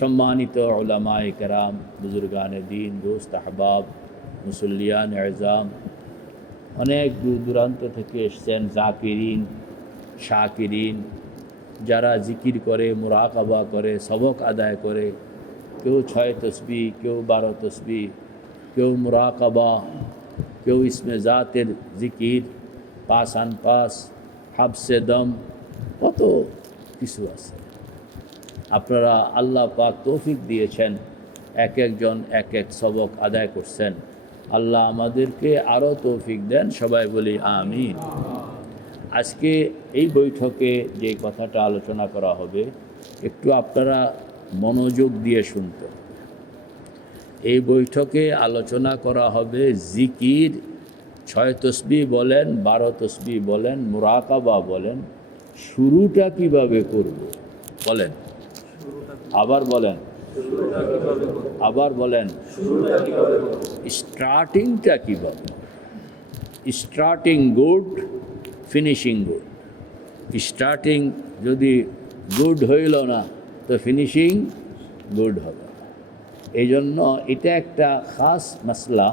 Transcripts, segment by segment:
সম্মানিত উলামায়ে কেরাম, বুজুর্গানে দিন, দোস্ত আহবাব, মুসল্লিয়ান এজাম, অনেক দূর দূরান্ত থেকে এসছেন জাকিরিন, শাকিরিন, যারা জিকির করে, মুরাকাবা করে, সবক আদায় করে। কেউ 6 তসবিহ, কেউ 12 তসবিহ, কেউ মুরাকাবা, কেউ ইসমে জাতের জিকির, পাস আন পাস, হাবসে দম, কত কিছু আছে। আপনারা আল্লাহ পাক তৌফিক দিয়েছেন, এক একজন এক এক সবক আদায় করছেন। আল্লাহ আমাদেরকে আরও তৌফিক দেন, সবাই বলি আমিন। আজকে এই বৈঠকে যে কথাটা আলোচনা করা হবে, একটু আপনারা মনোযোগ দিয়ে শুনতে। এই বৈঠকে আলোচনা করা হবে জিকির, 6 তসবিহ বলেন, 12 তসবিহ বলেন, মুরাকাবা বলেন, শুরুটা কিভাবে করব বলেন, আবার বলেন, আবার বলেন, স্টার্টিংটা কীভাবে। Starting good, finishing good. Starting যদি গুড হইল না তো ফিনিশিং গুড হবে। এই জন্য এটা একটা খাস মশলা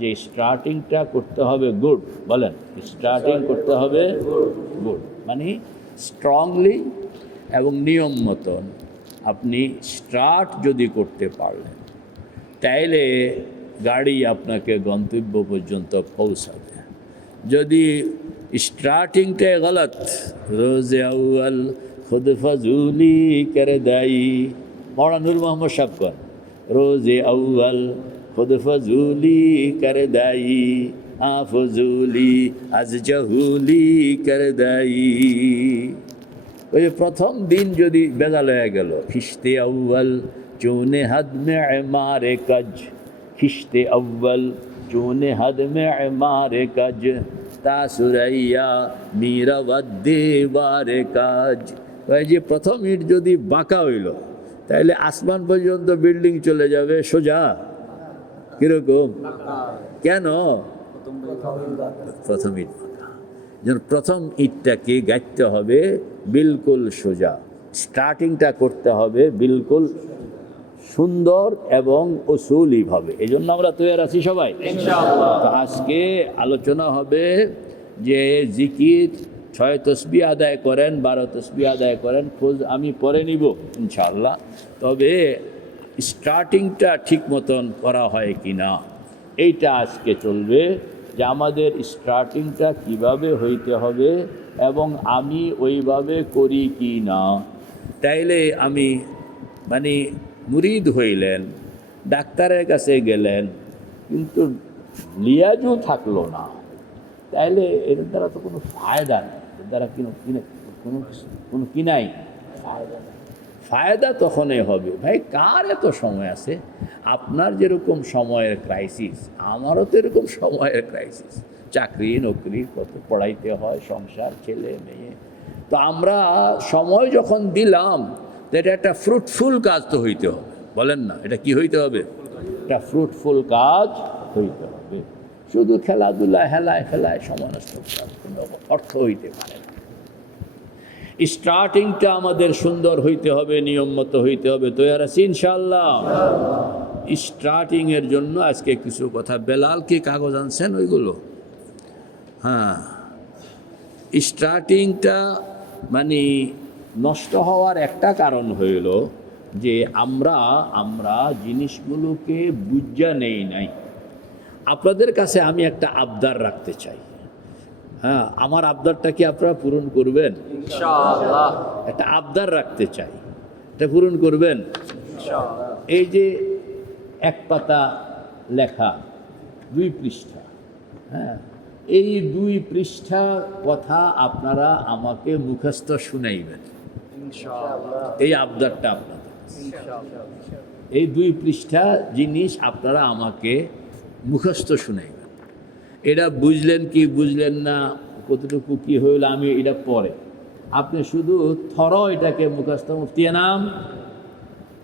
যে স্টার্টিংটা করতে হবে গুড। বলেন, স্টার্টিং করতে হবে গুড, মানে স্ট্রংলি এবং নিয়ম মতন আপনি স্টার্ট যদি করতে পারলেন, তাইলে গাড়ি আপনাকে গন্তব্য পর্যন্ত পৌঁছাবে। যদি স্টার্টিংটাই গলত, রোজে আউয়াল খুদ ফজুলি করে দায়ী, মৌলানা নূর মোহাম্মদ সাহেব কন, রোজে আউয়াল খুদ ফজুলি করে দায়ী, ফজুলি আজ জাহুলি করে দায়ী। ওই যে প্রথম দিন যদি বেজাল হয়ে গেল, খিস্তে আউয়াল চুনে হাদ মে মারে কাজ, খিস্তে আউয়াল চুনে হাদ মে মারে কাজ, তা সুরাইয়া মীরা ওয়াদ্দে বারে কাজ। ওই যে প্রথম ইট যদি বাঁকা হইল, তাইলে আসমান পর্যন্ত বিল্ডিং চলে যাবে সোজা। কিরকম? কেন? প্রথম ইট বাঁকা। যেন প্রথম ইটটাকে গাইতে হবে বিলকুল সোজা, স্টার্টিংটা করতে হবে বিলকুল সুন্দর এবং উসুলিভাবে। এই জন্য আমরা তৈরি আছি সবাই ইনশাআল্লাহ। তো আজকে আলোচনা হবে যে জিকির 6 তসবিহ আদায় করেন, 12 তসবিহ আদায় করেন, খোঁজ আমি পরে নিব ইনশাআল্লাহ। তবে স্টার্টিংটা ঠিক মতন করা হয় কি না, এইটা আজকে চলবে, যে আমাদের স্টার্টিংটা কিভাবে হইতে হবে এবং আমি ওইভাবে করি কি না। তাইলে আমি মানে মুরিদ হইলেন, ডাক্তারের কাছে গেলেন, কিন্তু লিয়াজও থাকলো না, তাইলে এর দ্বারা তো কোনো ফায়দা নেই। এর দ্বারা কোনো কি নাই ফায়দা। তখনই হবে, ভাই কার এত সময় আছে? আপনার যেরকম সময়ের ক্রাইসিস, আমারও তো এরকম সময়ের ক্রাইসিস। চাকরি নকরি কত পড়াইতে হয়, সংসার, ছেলে মেয়ে। তো আমরা সময় যখন দিলাম, তো এটা একটা ফ্রুটফুল কাজ তো হইতে হবে। বলেন না, এটা কি হইতে হবে? একটা ফ্রুটফুল কাজ হইতে হবে। শুধু খেলাধুলা, হেলায় খেলায় সময় নষ্ট করার কোনো অর্থ হইতে পারে না। স্টার্টিংটা আমাদের সুন্দর হইতে হবে, নিয়ম মতো হইতে হবে। তৈরি আছি ইনশাআল্লাহ। স্টার্টিংয়ের জন্য আজকে কিছু কথা। বেলাল কি কাগজ আনছেন ওইগুলো? হ্যাঁ, স্টার্টিংটা মানে নষ্ট হওয়ার একটা কারণ হইল যে আমরা জিনিসগুলোকে বুঝা নেই নাই। আপনাদের কাছে আমি একটা আবদার রাখতে চাই। হ্যাঁ, আমার আবদারটা কি আপনারা পূরণ করবেন ইনশাআল্লাহ? একটা আবদার রাখতে চাই, এটা পূরণ করবেন ইনশাআল্লাহ। এই যে এক পাতা লেখা, 2 পৃষ্ঠা, হ্যাঁ, এই 2 পৃষ্ঠা কথা আপনারা আমাকে মুখস্থ শুনাইবেন ইনশাআল্লাহ। এই আবদারটা আপনাদের ইনশাআল্লাহ। এই 2 পৃষ্ঠা জিনিস আপনারা আমাকে মুখস্থ শুনাইবেন। এটা বুঝলেন কি বুঝলেন না, কতটুকু কি হইল, আমি এটা পরে, আপনি শুধু থর এটাকে মুখস্থ, মুফতি নাম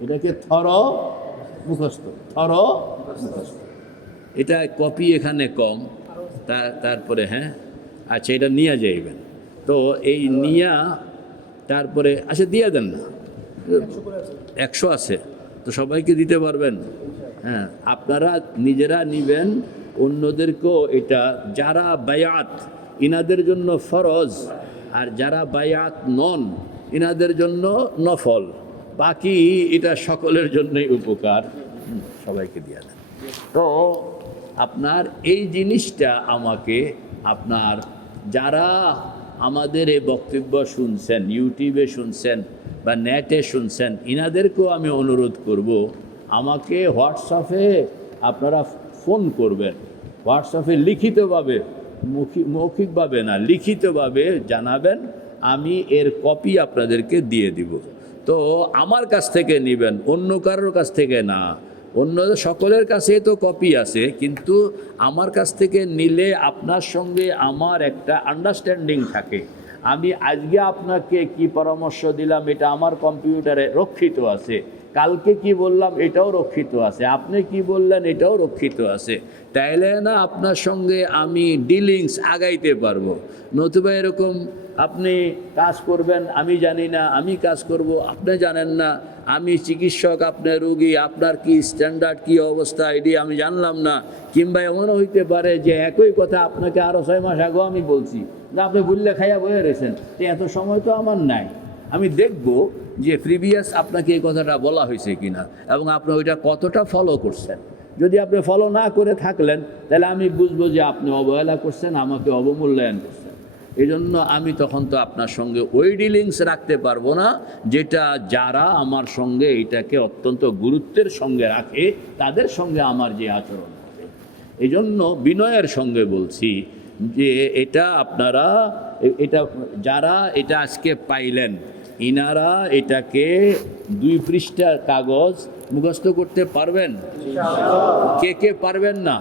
এটাকে থর মুখস্থ, থর মুখস্থ। এটা কপি এখানে কম, তারপরে হ্যাঁ, আচ্ছা এটা নিয়ে যাইবেন। তো এই নিয়া তারপরে আচ্ছা দিয়ে দেন না, 100 আছে, তো সবাইকে দিতে পারবেন? হ্যাঁ, আপনারা নিজেরা নিবেন, অন্যদেরকেও এটা, যারা বায়াত ইনাদের জন্য ফরজ, আর যারা বায়াত নন ইনাদের জন্য নফল, বাকি এটা সকলের জন্যই উপকার, সবাইকে দিয়ে দেন। তো আপনার এই জিনিসটা আমাকে, আপনার যারা আমাদের এই বক্তব্য শুনছেন, ইউটিউবে শুনছেন বা নেটে শুনছেন, ইনাদেরকেও আমি অনুরোধ করব, আমাকে হোয়াটসঅ্যাপে আপনারা ফোন করবেন, হোয়াটসঅ্যাপে লিখিতভাবে, মৌখিকভাবে না, লিখিতভাবে জানাবেন, আমি এর কপি আপনাদেরকে দিয়ে দিব। তো আমার কাছ থেকে নেবেন, অন্য কারোর কাছ থেকে না। অন্য সকলের কাছে তো কপি আছে, কিন্তু আমার কাছ থেকে নিলে আপনার সঙ্গে আমার একটা আন্ডারস্ট্যান্ডিং থাকে। আমি আজকে আপনাকে কি পরামর্শ দিলাম এটা আমার কম্পিউটারে রক্ষিত আছে, কালকে কি বললাম এটাও রক্ষিত আছে, আপনি কি বললেন এটাও রক্ষিত আছে, তাইলে না আপনার সঙ্গে আমি ডিলিংস আগাইতে পারবো। নতুবা এরকম আপনি কাজ করবেন, আমি জানি না, আমি কাজ করব, আপনি জানেন না, আমি চিকিৎসক, আপনার রোগী, আপনার কি স্ট্যান্ডার্ড কি অবস্থা এটি আমি জানলাম না, কিংবা এমনও হইতে পারে যে একই কথা আপনাকে আরও 6 মাস আগেও আমি বলছি, না আপনি বললে খাইয়া বয়ে রয়েছেন, তো এত সময় তো আমার নাই। আমি দেখব যে প্রিভিয়াস আপনাকে এই কথাটা বলা হয়েছে কিনা, এবং আপনি ওইটা কতটা ফলো করছেন। যদি আপনি ফলো না করে থাকলেন, তাহলে আমি বুঝবো যে আপনি অবহেলা করছেন, আমাকে অবমূল্যায়ন করছেন। এই জন্য আমি তখন তো আপনার সঙ্গে ওই ডিলিংস রাখতে পারবো না, যেটা যারা আমার সঙ্গে এটাকে অত্যন্ত গুরুত্বের সঙ্গে রাখে, তাদের সঙ্গে আমার যে আচরণ হবে। এই জন্য বিনয়ের সঙ্গে বলছি যে এটা আপনারা, এটা যারা এটা আজকে পাইলেন, ইনারা এটাকে 2 পৃষ্ঠার কাগজ মুখস্থ করতে পারবেন? কে কে পারবেন না?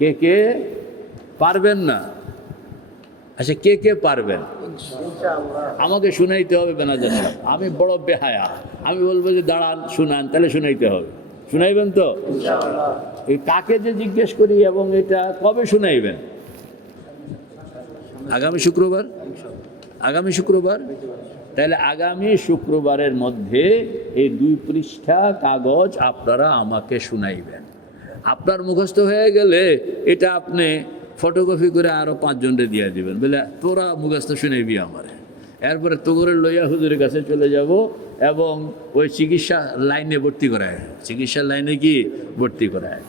কে কে পারবেন না? আচ্ছা, কে কে পারবেন? আমাকে শুনাইতে হবে বেনাজার সাহেব, আমি বড় বেহায়া, আমি বলবো যে দাঁড়ান শুনান, তাহলে শুনাইতে হবে। শুনাইবেন তো? এই কাকে যে জিজ্ঞেস করি, এবং এটা কবে শুনাইবেন? আগামী শুক্রবার? আগামী শুক্রবার? তাহলে আগামী শুক্রবারের মধ্যে এই 2 পৃষ্ঠা কাগজ আপনারা আমাকে শুনাইবেন। আপনার মুখস্থ হয়ে গেলে এটা আপনি ফটোকপি করে আরও 5 জনকে দিয়ে দিবেন, বলে তোরা মুখস্থ শুনাইবি আমার। এরপরে তোগরের লইয়া হুজুরের কাছে চলে যাব, এবং ওই চিকিৎসা লাইনে ভর্তি করায়, চিকিৎসার লাইনে কি ভর্তি করায়।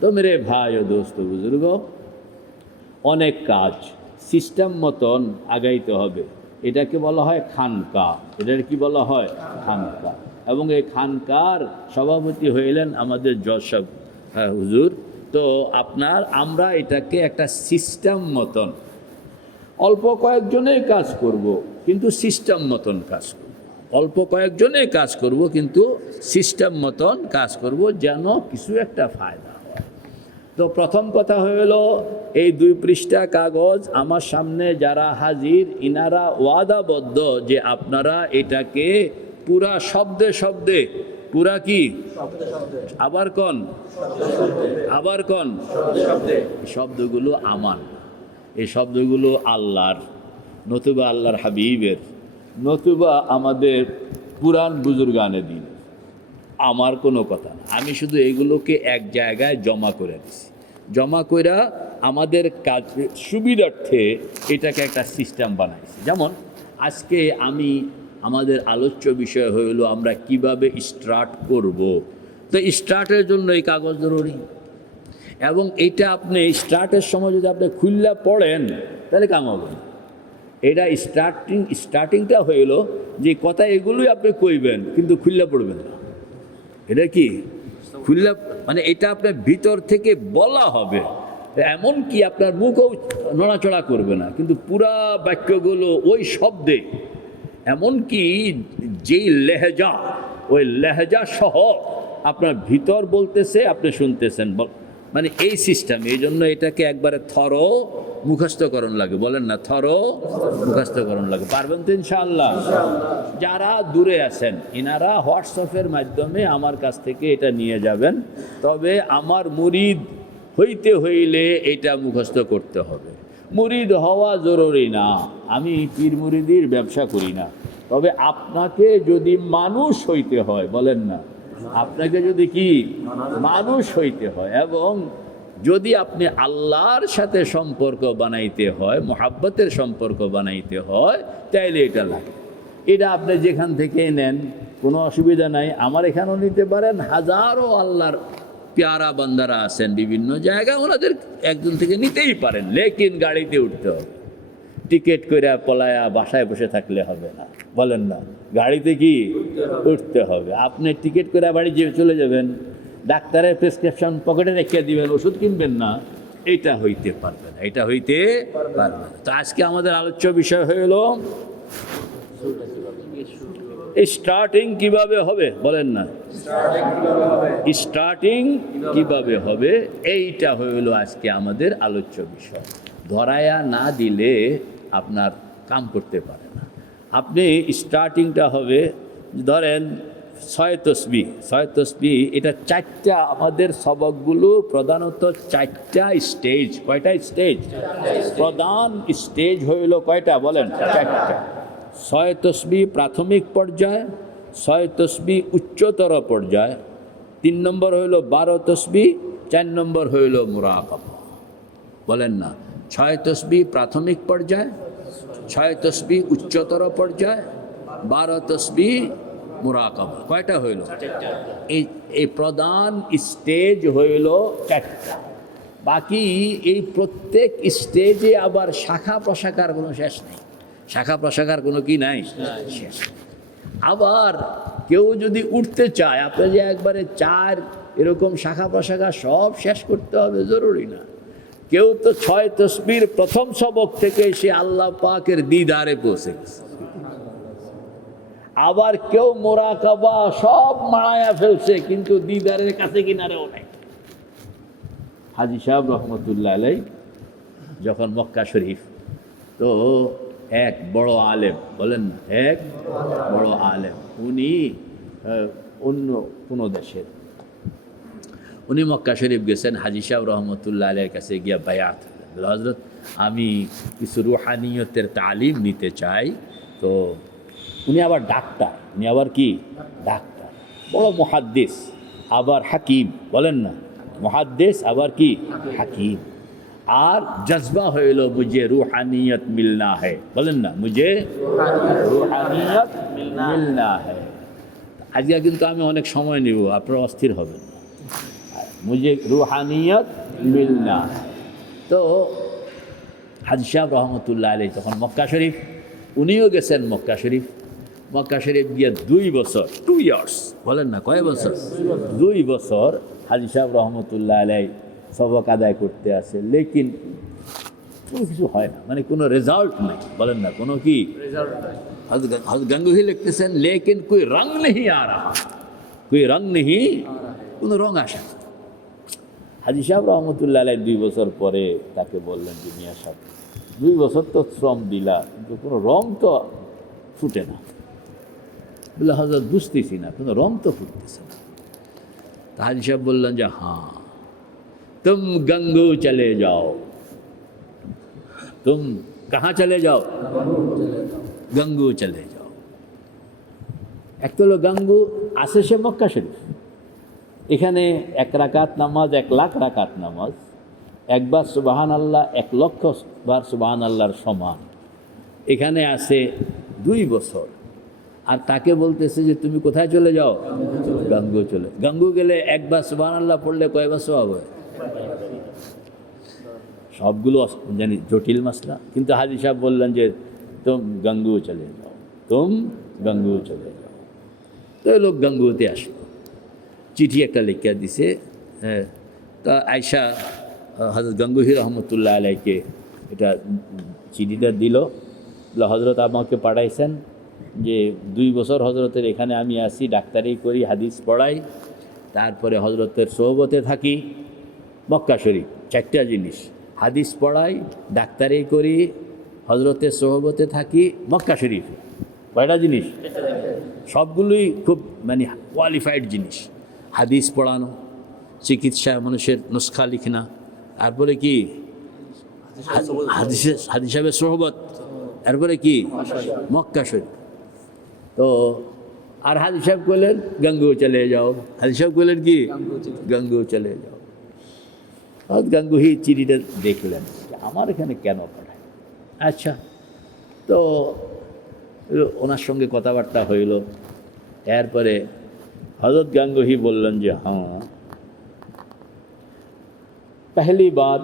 তো মেরে ভাই ও দোস্ত বুজুর্গ, অনেক কাজ সিস্টেম মতন আগাইতে হবে। এটাকে বলা হয় খানকা, এটার কি বলা হয়? খানকা। এবং এই খানকার সভাপতি হইলেন আমাদের জজ সাহেব হুজুর। তো আমরা এটাকে একটা সিস্টেম মতন, অল্প কয়েকজনেই কাজ করব, কিন্তু সিস্টেম মতন কাজ করব। অল্প কয়েকজনেই কাজ করব, কিন্তু সিস্টেম মতন কাজ করব, যেন কিছু একটা ফায়দা হয়। তো প্রথম কথা হইল, এই 2 পৃষ্ঠা কাগজ আমার সামনে যারা হাজির, ইনারা ওয়াদাবদ্ধ যে আপনারা এটাকে পুরা শব্দে শব্দে, পুরা কি আবার কন শব্দগুলো আমার, এই শব্দগুলো আল্লাহর, নতুবা আল্লাহর হাবিবের, নতুবা আমাদের পুরাণ বুজুর্গানে দিন, আমার কোনো কথা না। আমি শুধু এগুলোকে এক জায়গায় জমা করে দিছি, জমা কইরা আমাদের কাজ সুবিধার্থে এটাকে একটা সিস্টেম বানাইছি। যেমন আজকে আমাদের আলোচ্য বিষয় হইল আমরা কিভাবে স্টার্ট করব। তো স্টার্টের জন্য এই কাগজ জরুরি, এবং এটা আপনি স্টার্টের সময় যদি আপনি খুললা পড়েন তাহলে কাম হবে। এটা স্টার্টিংটা হইল যে কথা এগুলোই আপনি কইবেন, কিন্তু খুললা পড়বেন না। এটা কি খুললা, মানে এটা আপনার ভিতর থেকে বলা হবে, এমন কি আপনার মুখও নড়াচড়া করবে না, কিন্তু পুরা বাক্যগুলো ওই শব্দে, এমন কি যেই লেহেজা, ওই লেহেজা সহ আপনার ভিতর বলতেছে, আপনি শুনতেছেন, মানে এই সিস্টেম। এই জন্য এটাকে একবারে থরো মুখস্থকরণ লাগে, বলেন না, থরো মুখস্থকরণ লাগে। পারবেন তো ইনশাআল্লাহ? যারা দূরে আছেন ইনারা হোয়াটসঅ্যাপের মাধ্যমে আমার কাছ থেকে এটা নিয়ে যাবেন। তবে আমার মুরিদ হইতে হইলে এটা মুখস্থ করতে হবে। মুরিদ হওয়া জরুরি না, আমি পীর মুরিদির ব্যবসা করি না, তবে আপনাকে যদি মানুষ হইতে হয়, বলেন না, আপনাকে যদি কি মানুষ হইতে হয়, এবং যদি আপনি আল্লাহর সাথে সম্পর্ক বানাইতে হয়, মোহাব্বতের সম্পর্ক বানাইতে হয়, তাইলে এটা লাগে। এটা আপনি যেখান থেকে নেন কোনো অসুবিধা নাই, আমার এখানেও নিতে পারেন। হাজারো আল্লাহর প্যারা বান্দারা আছেন বিভিন্ন জায়গায়, ওনাদের একজন থেকে নিতেই পারেন, লেকিন গাড়িতে উঠতে হবে। টিকিট করে পলায়া বাসায় বসে থাকলে হবে না, বলেন না, গাড়িতে কি উঠতে হবে। আপনি টিকিট করে বাড়ি চলে যাবেন, ডাক্তারের প্রেসক্রিপশন পকেটে রেখে দিবেন, ওষুধ কিনবেন না, এটা হইতে পারবে না, এটা হইতে পারবে না। তো আজকে আমাদের আলোচ্য বিষয় হইল স্টার্টিং কিভাবে হবে, বলেন না, স্টার্টিং কিভাবে হবে, এইটা হইল আজকে আমাদের আলোচ্য বিষয়। ধরায়া না দিলে আপনার কাম করতে পারে না। আপনি স্টার্টিংটা হবে, ধরেন 6 তসবিহ, এটা 4টা, আমাদের সবকগুলো প্রধানত 4টা স্টেজ। কয়টা স্টেজ? প্রধান স্টেজ হইল কয়টা, বলেন? 4টা। 6 তসবিহ প্রাথমিক পর্যায়, 6 তসবিহ উচ্চতর পর্যায়, 3 নম্বর হইল 12 তসবিহ, 4 নম্বর হইল মুরাকাবা। বলেন না, 6 তসবিহ প্রাথমিক পর্যায়, 6 তসবিহ উচ্চতর পর্যায়, 12 তসবিহ মুরাকাবা। কয়টা হইল? এই প্রধান স্টেজ হইল 4টা। বাকি এই প্রত্যেক স্টেজে আবার শাখা প্রশাখার কোনো শেষ নেই, শাখা প্রশাখার কোনো কি নাই, শেষ। আবার কেউ যদি উঠতে চায়, আপনি যে একবারে 4 এরকম শাখা প্রশাখা সব শেষ করতে হবে জরুরি না। কেউ তো 6 তসবির প্রথম সবক থেকে সে আল্লাহ পাকের দিদারে পৌঁছে গেছে। আবার কেউ মুরাকাবা সব মারায়া ফেলছে, কিন্তু দিদারের কাছে কিনারেও নাই। হাজী সাহেব রহমতুল্লাহ আলাইহি যখন মক্কা শরীফ, তো এক বড় আলেম, বলেন না, এক বড় আলেম, উনি অন্য কোনো দেশের, উনি মক্কা শরীফ গেছেন। হাজী সাহেব রহমতুল্লাহ আলাইহির কাছে গিয়া বায়াত, হযরত আমি কিছু রুহানিয়তের তালিম নিতে চাই। তো উনি আবার ডাক্তার, উনি আবার কি ডাক্তার, বড় মুহাদ্দিস, আবার হাকিম, বলেন না, মুহাদ্দিস আবার কি হাকিম। আর জজবা হইল মুঝে রুহানিয়ত মিলনা है, বলেন না, মুঝে রুহানিয়ত মিলনা है। আজকে কিন্তু আমি অনেক সময় নিব, আপনারা অস্থির হবেন। মুঝে রুহানিয়ত মিলনা। তো হাজী সাহেব রহমতুল্লাহ আলাইহি তখন মক্কা শরীফ, উনিও গেছেন মক্কা শরীফ। মক্কা শরীফ গিয়ে 2 বছর, 2 ইয়ার্স, বলেন না, কয় বছর? 2 বছর হাজী সাহেব রহমতুল্লাহ আলাইহি সবক আদায় করতে আসে, লেকিন কোনো কিছু হয় না, মানে কোনো রেজাল্ট নাই, বলেন না, কোনো কি রেজাল্ট নাই। হযরত গঙ্গোহী লিখতেছেন, লেকিন কোই রং নেই আ রাহা, কোই রং নেই, কোনো রং আসে না। হাজী সাহেব রহমতুল্লাহ আলাইহি 2 বছর পরে তাকে বললেন যে মিয়া সাহেব, 2 বছর তো শ্রম দিলা, কিন্তু কোনো রং তো ফুটে না। বলে, হযরত বুঝতেছি না, কোনো রং তো ফুটতেছে না। তো হাজী সাহেব বললেন যে হ্যাঁ, तुम गंगू चले जाओ। तुम कहाँ चले जाओ? गंगू चले जाओ। एक तो लो गंगू আসে সে মক্কা শরীফ, এখানে 1 রাকাত নামাজ 1 লাখ রাকাত নামাজ, একবার সুবহান আল্লাহ 1 লক্ষ বার সুবহান আল্লাহর সমান। এখানে আসে 2 বছর, আর তাকে বলতেছে যে তুমি কোথায় চলে যাও? গঙ্গু চলে। গঙ্গু গেলে একবার সুবহান আল্লাহ পড়লে কয়বার সওয়াব হয়? সবগুলো জানি জটিল মাসলা, কিন্তু হাজী সাহেব বললেন যে তুম গঙ্গু চলে যাও, তুম গঙ্গু চলে যাও। তো এই লোক গঙ্গুতে আসলো, চিঠি একটা লিখিয়া দিছে। হ্যাঁ, তা আয়সা হযরত গঙ্গোহী রহমতুল্লাহ আলাইহিকে এটা চিঠিটা দিল, হযরত আমাকে পাঠাইছেন যে 2 বছর হযরতের এখানে আমি আসি, ডাক্তারি করি, হাদিস পড়াই, তারপরে হযরতের সোহবতে থাকি। মক্কা শরীফ 4টা জিনিস, হাদিস পড়াই, ডাক্তারি করি, হযরতের সোহবতে থাকি, মক্কা শরীফ। কয়টা জিনিস? সবগুলোই খুব মানে কোয়ালিফাইড জিনিস। হাদিস পড়ানো, চিকিৎসা, মানুষের নুসখা লিখনা, তারপরে কি হাদিসের সোহবত, তারপরে কি মক্কা শরীফ। তো আর হাজি সাহেব কইলেন গঙ্গু চলে যাও, হাজি সাহেব কইলেন কি গঙ্গু চলে যাও। গাঙ্গুহি চিঠিটা দেখলেন আমার এখানে কেন পাঠায়। আচ্ছা, তো ওনার সঙ্গে কথাবার্তা হইল। এরপরে হযরত গাঙ্গুহি বললেন যে হ্যাঁ, পহলি বাত,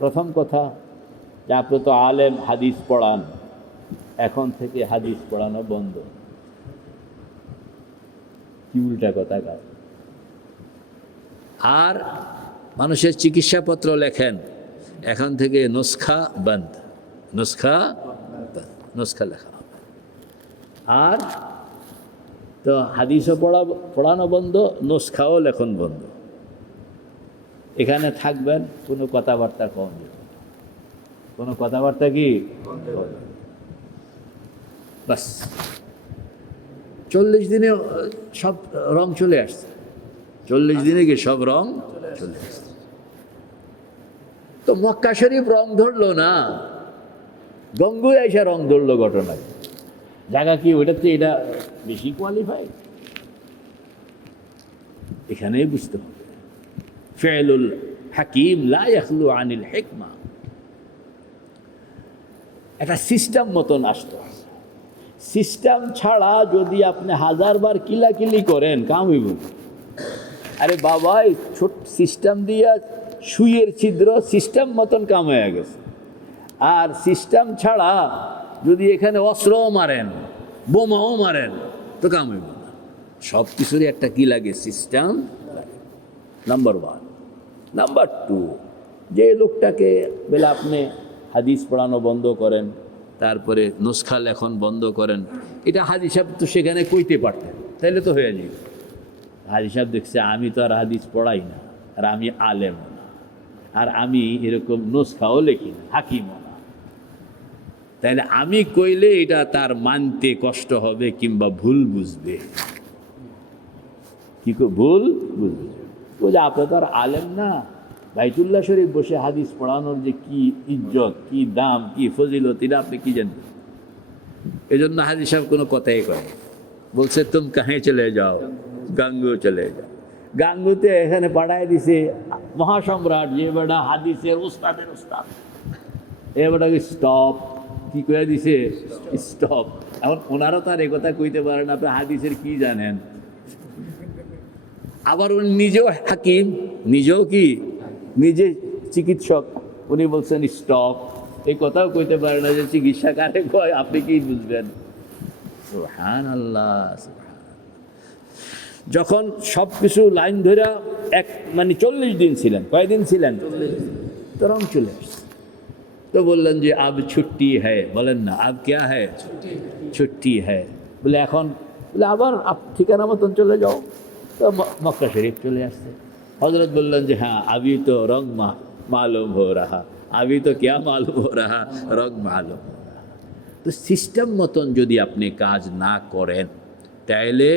প্রথম কথা যে আপনি তো আলেম, হাদিস পড়ান, এখন থেকে হাদিস পড়ানো বন্ধ। কি উল্টা কথা কাজ। আর মানুষের চিকিৎসাপত্র লেখেন, এখন থেকে নুসখা বন্ধ, নুসখা লেখা হবে। আর তো হাদিসও পড়ানো বন্ধ, নুসখাও লেখন বন্ধ। এখানে থাকবেন, কোনো কথাবার্তা কম যাবে, কোনো কথাবার্তা কি বাস। 40 দিনে সব রং চলে আসছে, 40 দিনে কি সব রং চলে আসছে। তো মক্কা শরীফ রং ধরলো না, গঙ্গু এসে রং ধরলো ঘটনায়। জায়গা কি ওইটাতে এটা বেশি কোয়ালিফাই, এখানেই বুঝতে হবে ফি'লুল হাকিম লা ইয়াখলু আনিল হিকমা। একটা সিস্টেম মতন আসতো। সিস্টেম ছাড়া যদি আপনি 1000 বার কিলাকিলি করেন কাম হইব। আরে বাবা, ছোট সিস্টেম দিয়া সুইয়ের ছিদ্র সিস্টেম মতন কাম হয়ে গেছে। আর সিস্টেম ছাড়া যদি এখানে অস্ত্রও মারেন, বোমাও মারেন, তো কাম হইব না। সব কিছুরই একটা কি লাগে, সিস্টেম লাগে। নাম্বার 1। নাম্বার 2, যে লোকটাকে বেলা আপনি হাদিস পড়ানো বন্ধ করেন, তারপরে নুসখা লেখন বন্ধ করেন, এটা হাজি সাহেব তো সেখানে কইতে পারতেন, তাইলে তো হয়ে যাবে। হাজি সাহেব দেখছে আমি তো আর হাদিস পড়াই না, আর আমি আলেমও না, আর আমি এরকম নুসখাও লিখি না, হাকিমও না, তাইলে আমি কইলে এটা তার মানতে কষ্ট হবে কিংবা ভুল বুঝবে। কি ভুল বুঝবে? ও যে আপনি তো আর আলেম না, বাইতুল্লাহ শরীফ বসে হাদিস পড়ানোর যে কি ইজ্জত, কি দাম, কি ফজিলত, এটা আপনি কি জানেন? এই জন্য হাজি সাহেব কোনো কথাই করে বলছে তুম কাহে চলে যাও, গাঙ্গু চলে যাও। গাঙ্গুতে এখানে পাঠায় দিছে মহাসম্রাট, যে বেটা হাদিসের উস্তাদের উস্তাদ, এ বেটাকে স্টপ, কি করে দিছে স্টপ। এখন ওনারা তো আর এ কথা কইতে পারেন আপনি হাদিসের কি জানেন। আবার উনি নিজেও হাকিম, নিজেও কি নিজে চিকিৎসক, উনি বলছেন স্টপ। এই কথাও কইতে পারে না যে চিকিৎসা কারে কয়, আপনি কি বুঝবেন? সুবহানাল্লাহ। যখন সব কিছু লাইন ধরে মানে 40 দিন ছিলেন, কয়দিন ছিলেন? 40 দিন। তো রং চলে আসছে। তো বললেন যে আব ছুট্টি হ্যায়, বলেন না আব ক্যা হ্যায়, ছুট্টি হ্যায়। বলে এখন বলে আবার ঠিকানা মতন চলে যাও। তো মক্কা শরীফ চলে আসছে। হযরত বললেন যে হ্যাঁ আবি তো রং মালুম হো রাহা, আবি তো ক্যা মালুম হো রাহা, রং মালুম হো রাহা। তো সিস্টেম মতন যদি আপনি কাজ না করেন তাইলে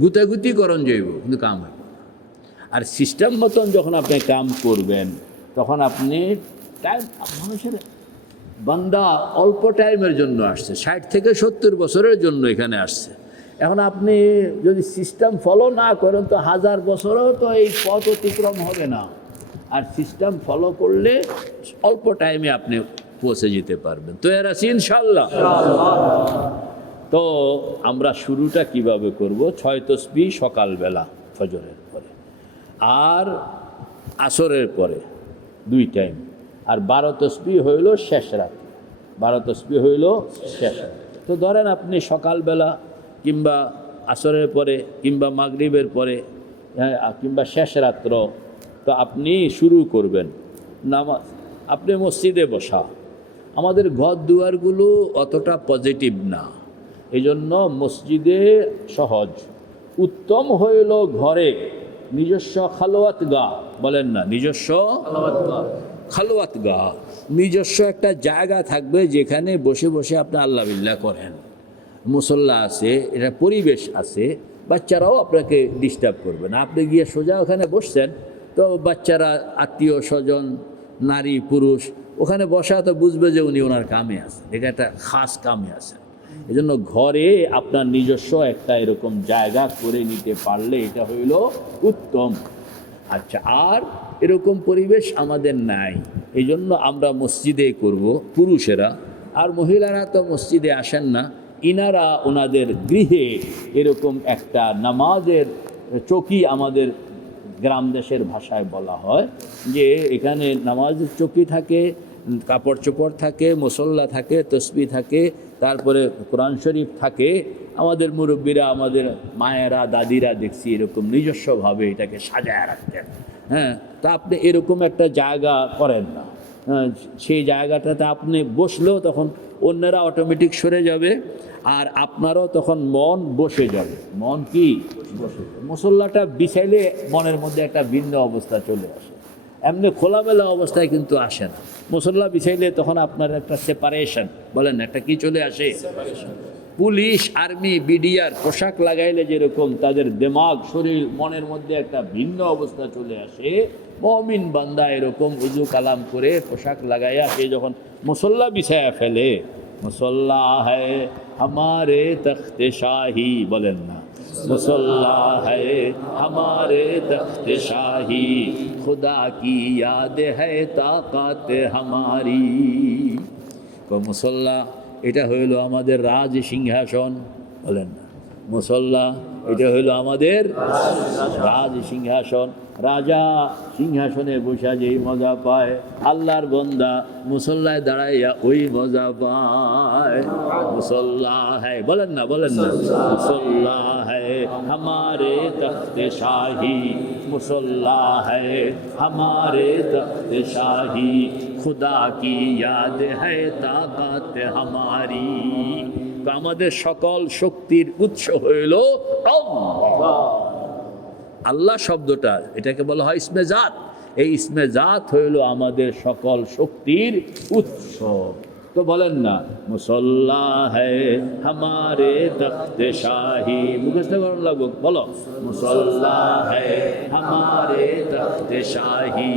গুতাগুতি করণ যাইব, কিন্তু কাম হইব। আর সিস্টেম মতন যখন আপনি কাম করবেন তখন আপনি টাইম, মানুষের বান্দা অল্প টাইমের জন্য আসছে, 60 থেকে 70 বছরের জন্য এখানে আসছে। এখন আপনি যদি সিস্টেম ফলো না করেন তো 1000 বছরেও তো এই পথ অতিক্রম হবে না। আর সিস্টেম ফলো করলে অল্প টাইমে আপনি পৌঁছে যেতে পারবেন। তো এর আছে ইনশাআল্লাহ। তো আমরা শুরুটা কিভাবে করব? 6 তসবিহ সকালবেলা ফজরের পরে, আর আসরের পরে 2 টাইম, আর 12 তসবিহ হইল শেষ রাত, 12 তসবিহ হইল শেষ রাত। তো ধরেন আপনি সকালবেলা কিংবা আসরের পরে কিংবা মাগরিবের পরে কিংবা শেষ রাত্র, তো আপনি শুরু করবেন নামাজ। আপনি মসজিদে বসা, আমাদের ঘর দুয়ারগুলো অতটা পজিটিভ না, এই জন্য মসজিদে সহজ। উত্তম হইল ঘরে নিজস্ব খালোয়াত গা, বলেন না নিজস্ব খালোয়াত গা, নিজস্ব একটা জায়গা থাকবে যেখানে বসে বসে আপনি আল্লাহ বিল্লাহ করেন। মুসল্লা আছে, এটা পরিবেশ আছে, বাচ্চারাও আপনাকে ডিস্টার্ব করবে না। আপনি গিয়ে সোজা ওখানে বসছেন, তো বাচ্চারা, আত্মীয় স্বজন, নারী পুরুষ ওখানে বসা, তো বুঝবে যে উনি ওনার কামে আছেন, এটা একটা খাস কামে আছেন। এজন্য ঘরে আপনার নিজস্ব একটা এরকম জায়গা করে নিতে পারলে এটা হইল উত্তম। আচ্ছা, আর এরকম পরিবেশ আমাদের নাই, এই জন্য আমরা মসজিদে করব পুরুষেরা, আর মহিলারা তো মসজিদে আসেন না, ইনারা ওনাদের গৃহে এরকম একটা নামাজের চৌকি, আমাদের গ্রাম দেশের ভাষায় বলা হয় যে এখানে নামাজের চৌকি থাকে, কাপড় চোপড় থাকে, মুসল্লা থাকে, তসবি থাকে, তারপরে কোরআন শরীফ থাকে। আমাদের মুরব্বীরা, আমাদের মায়েরা, দাদিরা দেখছি এরকম নিজস্বভাবে এটাকে সাজায় রাখতেন। হ্যাঁ, তা আপনি এরকম একটা জায়গা করেন না, সেই জায়গাটাতে আপনি বসলেও তখন অন্যরা অটোমেটিক সরে যাবে, আর আপনারও তখন মন বসে যাবে। মন কি বসে যাবে। মুসল্লাটা বিছাইলে মনের মধ্যে একটা ভিন্ন অবস্থা চলে আসে, এমনি খোলামেলা অবস্থায় কিন্তু আসে না। মুসল্লা বিছাইলে তখন আপনার একটা সেপারেশন, বলেন একটা কি চলে আসে। পুলিশ, আর্মি, বিডিআর পোশাক লাগাইলে যেরকম তাদের দিমাগ, শরীর, মনের মধ্যে একটা ভিন্ন অবস্থা চলে আসে, মুমিন বান্দা এরকম উজু কালাম করে পোশাক লাগাইয়া সে যখন মুসল্লা বিছায়া ফেলে, মুসল্লা হ্যায় হামারে তখতে শাহী, বলেন না মুসল্লা হ্যায় হামারে তখতে শাহী, খুদা কি ইয়াদ হ্যায় তাকাত হামারি। মুসল্লা এটা হইল আমাদের রাজ সিংহাসন, বলেন না মুসল্লা এটা হইল আমাদের রাজ সিংহাসন। রাজা সিংহাসনে বসা যেই মজা পায়, আল্লাহর বান্দা মুসল্লায় দাঁড়াইয়া ওই মজা পায়। মুসল্লা হ্যায়, বলেন না মুসল্লা হ্যায় হামারে তখতে শাহী, মুসল্লা হ্যায় হামারে তখতে শাহী, খুদা কি ইয়াদ হ্যায় তাকাত হামারি। আমাদের সকল শক্তির উৎস হইল আল্লাহ। আল্লাহ শব্দটা, এটাকে বলা হয় ইসমে জাত। এই ইসমে জাত হইল আমাদের সকল শক্তির উৎস। তো বলেন না মুসল্লা হ্যায় হামারে তখতে শাহী, মুখস্থ করার লাগবে, বলো মুসল্লা হ্যায় হামারে তখতে শাহী,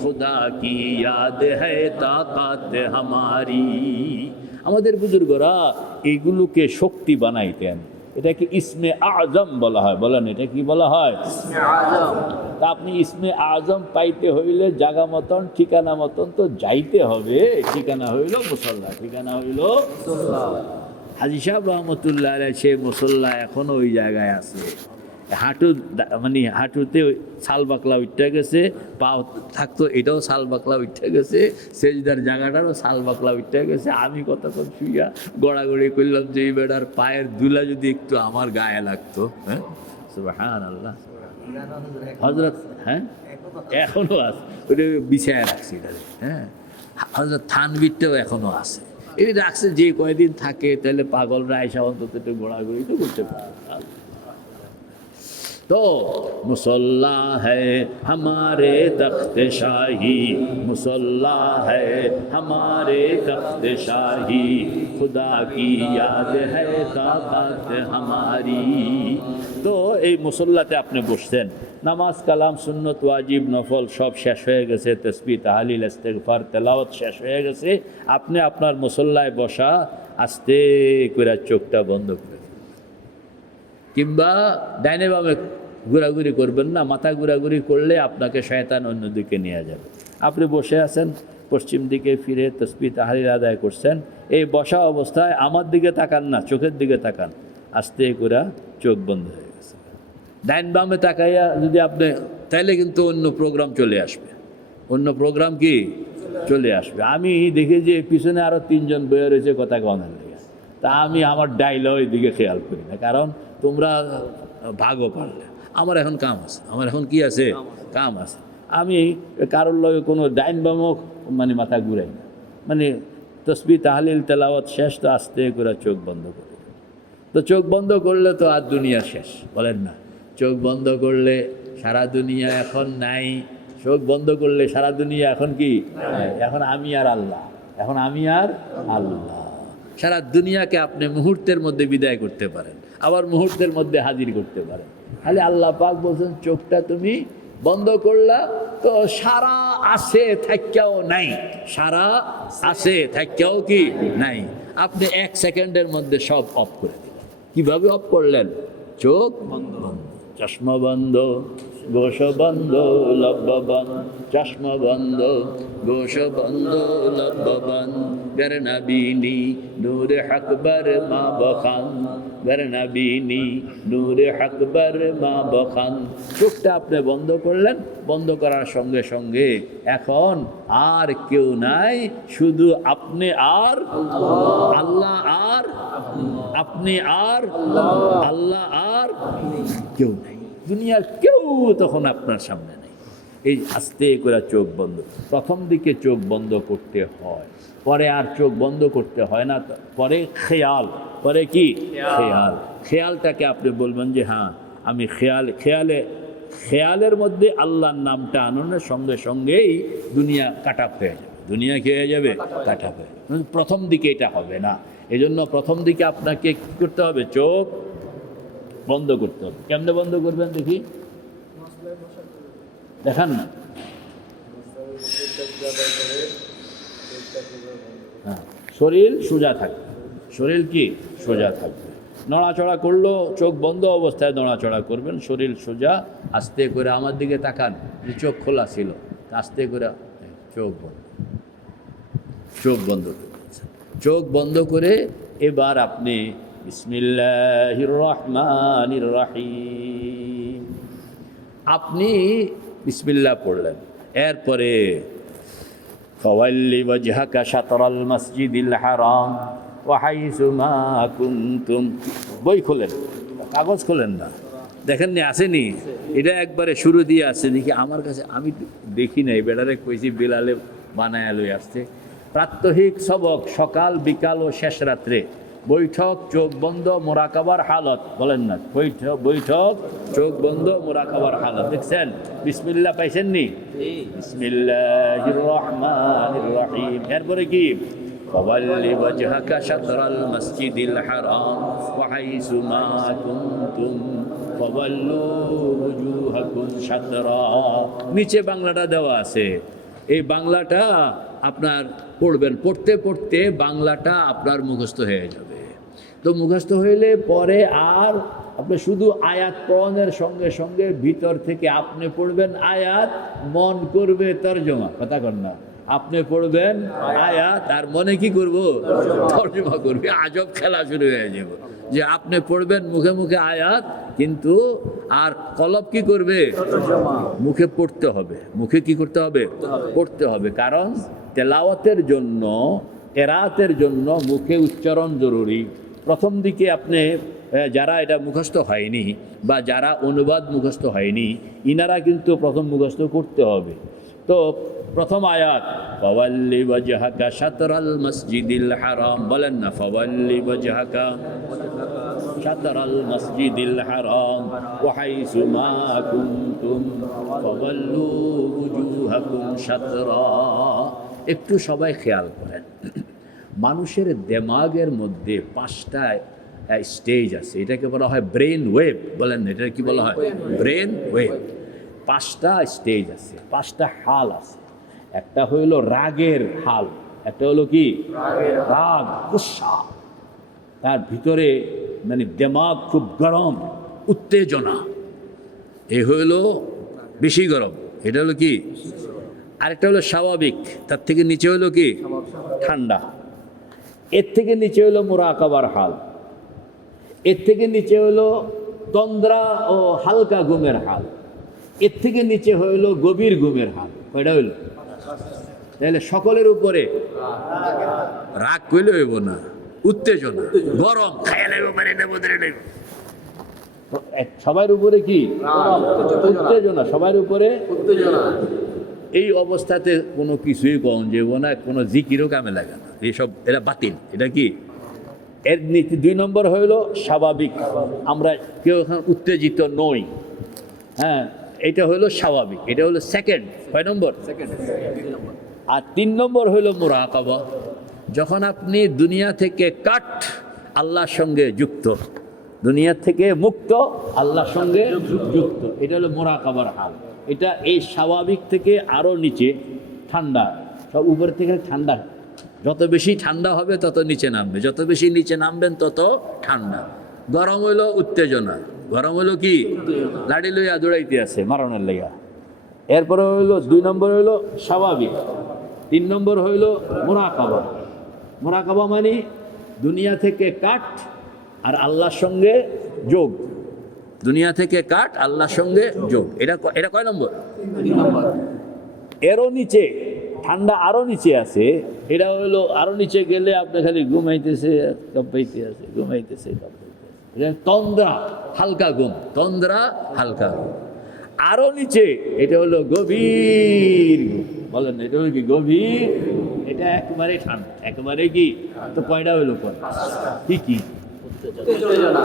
খুদা কি ইয়াদ হ্যায় তাকাত হামারি। আমাদের বুজুর্গরা এইগুলোকে শক্তি বানাইতেন, এটাকে ইসমে আজম বলা হয়। বলেন এটা কি বলা হয়? তা আপনি ইসমে আজম পাইতে হইলে জায়গা মতন, ঠিকানা মতন তো যাইতে হবে। ঠিকানা হইল মুসল্লা, ঠিকানা হইল হাজী সাহেব রহমতুল্লাহ আলাইহি, সে মুসল্লা এখনো ওই জায়গায় আছে। হাঁটু মানে হাঁটুতে ছাল বাকলা উঠে গেছে, পা থাকতো এটাও ছাল বাকলা উঠে গেছে, সেজদার জায়গাটারও ছাল বাকলা উঠে গেছে। আমি কতক্ষণ শুইয়া গড়াগড়ি করলাম যে এই বেটার পায়ের দুলা যদি একটু আমার গায়ে লাগতো। হ্যাঁ, সুবহানাল্লাহ। হযরত, হ্যাঁ এখনো আছে, ওটা বিছায় রাখছি এটা। হ্যাঁ, হযরত থানবীরটাও এখনো আছে, এটা রাখছে। যে কয়দিন থাকে তাহলে পাগলরা আইসা অন্তত একটু ঘোরাঘুরি তো করতে পারে। تو مصلی ہے ہمارے تخت شاہی، مصلی ہے ہمارے تخت شاہی، خدا کی یاد ہے طاقت ہماری۔ তো এই মুসল্লাতে আপনি বসছেন, নামাজ কালাম সুন্নত ওয়াজিব নফল সব শেষ হয়ে গেছে, তাসবিহ তাহলিল ইস্তেগফার তেলাওয়াত শেষ হয়ে গেছে। আপনি আপনার মুসল্লায় বসা, আস্তে করে চোখটা বন্ধ করে, কিংবা ডাইনে বামে ঘোরাঘুরি করবেন না। মাথা ঘোরাঘুরি করলে আপনাকে শয়তান অন্যদিকে নিয়ে যাবে। আপনি বসে আছেন, পশ্চিম দিকে ফিরে তাসবিহ তাহলিল আদায় করছেন। এই বসা অবস্থায় আমার দিকে তাকান না, চোখের দিকে তাকান। আস্তে করে চোখ বন্ধ হয়ে গেছে। ডাইন বামে তাকাইয়া যদি আপনি, তাইলে কিন্তু অন্য প্রোগ্রাম চলে আসবে। অন্য প্রোগ্রাম কি চলে আসবে। আমি দেখি যে পিছনে আরও তিনজন বয়ে রয়েছে কথা কনের লেগে, তা আমি আমার ডাইলও দিকে খেয়াল করি না, কারণ তোমরা ভাগও পারলে। আমার এখন কাম আছে, আমার এখন কি আছে, কাম আছে। আমি কারোর লগে কোনো ডাইন বামক মানে মাথা ঘুরাই না। মানে তাসবিহ তাহলিল তেলাওয়াত শেষ, তো আস্তে করে চোখ বন্ধ করে। তো চোখ বন্ধ করলে তো আর দুনিয়া শেষ, বলেন না। চোখ বন্ধ করলে সারা দুনিয়া এখন নাই। চোখ বন্ধ করলে সারা দুনিয়া এখন কি, এখন আমি আর আল্লাহ, এখন আমি আর আল্লাহ। সারা দুনিয়াকে আপনি মুহূর্তের মধ্যে বিদায় করতে পারেন, আবার মুহূর্তের মধ্যে হাজির করতে পারেন। খালি আল্লাহ পাক বলছেন চোখটা তুমি বন্ধ করলা, তো সারা আছে থাক্যাও নাই, সারা আছে থাক্যাও কি নাই। আপনি 1 সেকেন্ডের মধ্যে সব অফ করে দিলেন। কিভাবে অফ করলেন? চোখ বন্ধ, চশমা বন্ধ, গোশ বন্ধ, লব্ব বন্ধ, চশমা বন্ধ, গোশ বন্ধ, লব্ব বন্ধ, গর নবীনি নূর আকবর মা বখান, গর নবীনি নূর আকবর মা বখান। চোখটা আপনি বন্ধ করলেন, বন্ধ করার সঙ্গে সঙ্গে এখন আর কেউ নাই, শুধু আপনি আর আল্লাহ, আর আপনি আর আল্লাহ, আর কেউ নাই। দুনিয়ার কেউ তখন আপনার সামনে নেই। এই আস্তে করে চোখ বন্ধ। প্রথম দিকে চোখ বন্ধ করতে হয়, পরে আর চোখ বন্ধ করতে হয় না। পরে খেয়াল, পরে কি খেয়াল। খেয়ালটাকে আপনি বলবেন যে হ্যাঁ আমি খেয়ালের মধ্যে আল্লাহর নামটা আনন্দের সঙ্গে সঙ্গেই দুনিয়া কাটা হয়ে যাবে, দুনিয়া কি হয়ে যাবে? কাটা হয়ে যাবে। প্রথম দিকে এটা হবে না। এই জন্য প্রথম দিকে আপনাকে কী করতে হবে? চোখ বন্ধ করতে হবে। কেমনে বন্ধ করবেন দেখি, দেখান না। হ্যাঁ, শরীর সোজা থাকবে, শরীর কি সোজা থাকবে। নড়াচড়া করলো, চোখ বন্ধ অবস্থায় নড়াচড়া করবেন, শরীর সোজা। আস্তে করে আমার দিকে তাকান, যে চোখ খোলা ছিল, আস্তে করে চোখ বন্ধ, চোখ বন্ধ করবেন। চোখ বন্ধ করে এবার আপনি বিসমিল্লাহির রহমানির রহিম, আপনি বিসমিল্লাহ পড়লেন। এরপরে ফাওয়াল্লি ওয়াজহাকা শাতরাল মসজিদিল হারাম ওয়া হাইসু মা কুনতুম। বই খোলেন, কাগজ খোলেন না, দেখেন নি আসেনি? এটা একবারে শুরু দিয়ে আসছে দেখি আমার কাছে, আমি দেখি নাই। বেড়ারে কইছি বিলালে বানায় লই আসছে। প্রাত্যহিক সবক সকাল বিকাল ও শেষ রাত্রে, বৈঠক চোখ বন্ধ মোরাকাবার হালত, বলেন না বৈঠক চোখ বন্ধ মোরাকাবার হালত। দেখছেন বিসমিল্লাহ পাইছেন নি? বিসমিল্লাহির রহমানির রহিম। এরপরে কি? ফাওয়াল্লি ওয়াজহাকা শাতরাল মসজিদিল হারাম ওয়া হাইসু মা কুনতুম ফাওয়াল্লু ওয়ুজুহাকুম শাতরা। নিচে বাংলাটা দেওয়া আছে, এই বাংলাটা আপনার পড়বেন। পড়তে পড়তে বাংলাটা আপনার মুখস্থ হয়ে যাবে। তো মুখস্থ হইলে পরে আর আপনি শুধু আয়াত পড়ানোর সঙ্গে সঙ্গে ভিতর থেকে আপনি পড়বেন আয়াত, মন করবে তর্জমা। কথা কর না, আপনি পড়বেন আয়াত আর মনে কি করব? তর্জমা করবে। আজব খেলা শুরু হয়ে যাবে যে আপনি পড়বেন মুখে মুখে আয়াত, কিন্তু আর কলব কি করবে? মুখে পড়তে হবে। মুখে কি করতে হবে? পড়তে হবে। কারণ তেলাওয়াতের জন্য, কেরাতের জন্য মুখে উচ্চারণ জরুরি। প্রথম দিকে আপনি যারা এটা মুখস্থ হয়নি বা যারা অনুবাদ মুখস্থ হয়নি, ইনারা কিন্তু প্রথম মুখস্থ করতে হবে। তো প্রথম আয়াত ফাওয়াল্লি ওয়াজহাকা শাতরাল মসজিদিল হারাম, বলেন না ফাওয়াল্লি ওয়াজহাকা শাতরাল মসজিদিল হারাম ওয়া হাইসু মা কুনতুম ফাওয়াল্লু ওয়ুজুহাকুম শাতরা। একটু সবাই খেয়াল করেন, মানুষের দেমাগের মধ্যে 5টা স্টেজ আছে। এটাকে বলা হয় ব্রেন ওয়েভ। বলেন না, এটা কি বলা হয়? Brain wave. 5টা স্টেজ আছে, 5টা হাল আছে। একটা হইল রাগের হাল, একটা হলো কি রাগ, গুসা। তার ভিতরে মানে দেমাগ খুব গরম, উত্তেজনা, এ হইল বেশি গরম। এটা হলো কি? আরেকটা হলো স্বাভাবিক, তার থেকে নিচে হলো কি ঠান্ডা। এর থেকে নিচে হলো মুরাকাবার হাল, এর থেকে নিচে হলো তন্দ্রা ও হালকা ঘুমের হাল, এর থেকে নিচে হইল গভীর ঘুমের হাল। কয়টা হইল? তাহলে সকলের উপরে রাগ কইলে হইব না, উত্তেজনা, গরম, সবার উপরে কি উত্তেজনা, সবার উপরে উত্তেজনা। এই অবস্থাতে কোনো কিছুই কম যাব না, কোনো জিকিরও কামে লাগে না, এইসব এরা বাতিল। এটা কি? এর নীতি 2 নম্বর হইল স্বাভাবিক, আমরা কেউ এখন উত্তেজিত নই। হ্যাঁ, এটা হলো স্বাভাবিক, এটা হলো সেকেন্ড। 6 নম্বর? আর 3 নম্বর হইল মুরাকাবা, যখন আপনি দুনিয়া থেকে কাট, আল্লাহর সঙ্গে যুক্ত, দুনিয়া থেকে মুক্ত, আল্লাহর সঙ্গে যুক্ত। এটা হলো মুরাকাবার হাল। এটা এই স্বাভাবিক থেকে আরও নিচে ঠান্ডা, সব উপর থেকে ঠান্ডা যত বেশি ঠান্ডা হবে তত নিচে নামবে, যত বেশি নিচে নামবেন তত ঠান্ডা। গরম হইলো উত্তেজনা, গরম হইলো কি লাড়ি লইয়া দৌড়াইতে আছে মারণের লেগা। এরপরে হইলো 2 নম্বর হইলো স্বাভাবিক, 3 নম্বর হইলো মুরাকাবা। মুরাকাবা মানে দুনিয়া থেকে কাট আর আল্লাহর সঙ্গে যোগ, দুনিয়া থেকে কাট আল্লাহর সঙ্গে যোগ। এটা কয় নম্বর? 3 নম্বর। এরও নিচে ঠান্ডা আরো নিচে আছে, এটা হলো আরো নিচে গেলে আপনি খালি ঘুমাইতেছে কাঁপাইতে আছে, ঘুমাইতেছে কাঁপাইতে আছে, এটা তন্দ্রা হালকা ঘুম, তন্দ্রা হালকা ঘুম। আরো নিচে এটা হলো গভীর ঘুম, বলেন এটা হলো কি গভীর, এটা একেবারে ঠান্ডা, একেবারে কি। তো কয়টা হইলো পর কি কি? উত্তেজনা,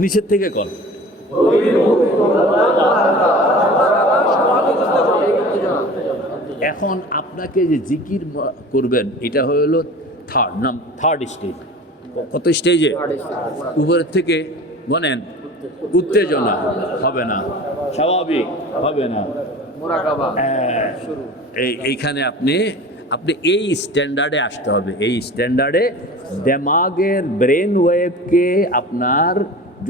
নিচের থেকে কর। এখন আপনাকে যে জিকির করবেন এটা হলো থার্ড স্টেজ। কত স্টেজে? উপরের থেকে বলেন উত্তেজনা হবে না, স্বাভাবিক হবে না, মুরাকাবা এইখানে আপনি এই স্ট্যান্ডার্ডে আসতে হবে। এই স্ট্যান্ডার্ডে দেমাগের ব্রেন ওয়েভকে আপনার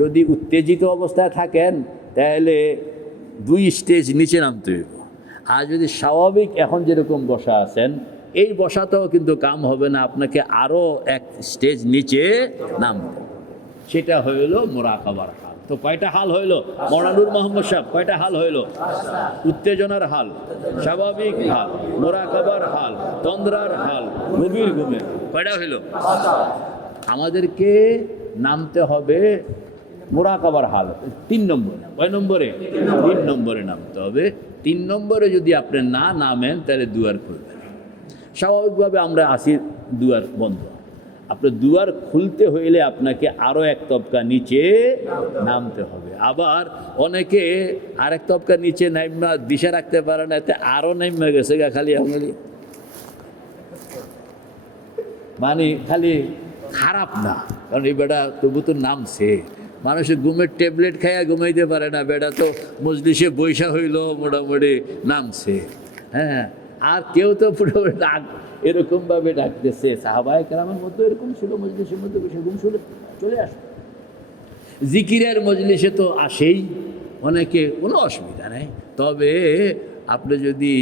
যদি উত্তেজিত অবস্থায় থাকেন তাহলে 2 স্টেজ নিচে নামতে হইব। আর যদি স্বাভাবিক এখন যেরকম বসা আছেন এই বসাতেও কিন্তু কাম হবে না, আপনাকে আরও 1 স্টেজ নিচে নামতে, সেটা হইল মুরাকাবার হাল। তো কয়টা হাল হইল মৌলানুর মোহাম্মদ সাহেব? কয়টা হাল হইল? উত্তেজনার হাল, স্বাভাবিক হাল, মুরাকাবার হাল, তন্দ্রার হাল, গভীর ঘুমের। কয়টা হইল? আমাদেরকে নামতে হবে মুরাকাবার হাল 3 নম্বরে। কয় নম্বরে? 3 নম্বরে নামতে হবে। 3 নম্বরে যদি আপনি না নামেন তাহলে দুয়ার খুলবেন। স্বাভাবিকভাবে আমরা আসি দুয়ার বন্ধ, আপনার দুয়ার খুলতে হইলে আপনাকে আরও 1 তবকা নিচে নামতে হবে। আবার অনেকে আরেক তবকা নিচে নাইমা দিশা রাখতে পারে না, এতে আরও নাইমা গেছে গা খালি আমলি, মানে খালি খারাপ না, কারণ এই বেটা তবু তো নামছে। মানুষের ঘুমের ট্যাবলেট খাইয়া ঘুমাইতে পারে না, বেটা তো মজলিসে বৈশা হইল মোটামুটি নামছে। হ্যাঁ, আর কেউ তো পুরোপুরি ডাক এরকমভাবে ডাকতেছে। সাহাবায়ে কেরামের মধ্যে এরকম ছিল, মজলিসের মধ্যে বসে ঘুম চলে আসে। জিকিরের মজলিসে তো আসেই অনেকে, কোনো অসুবিধা নেই। তবে আপনি যদি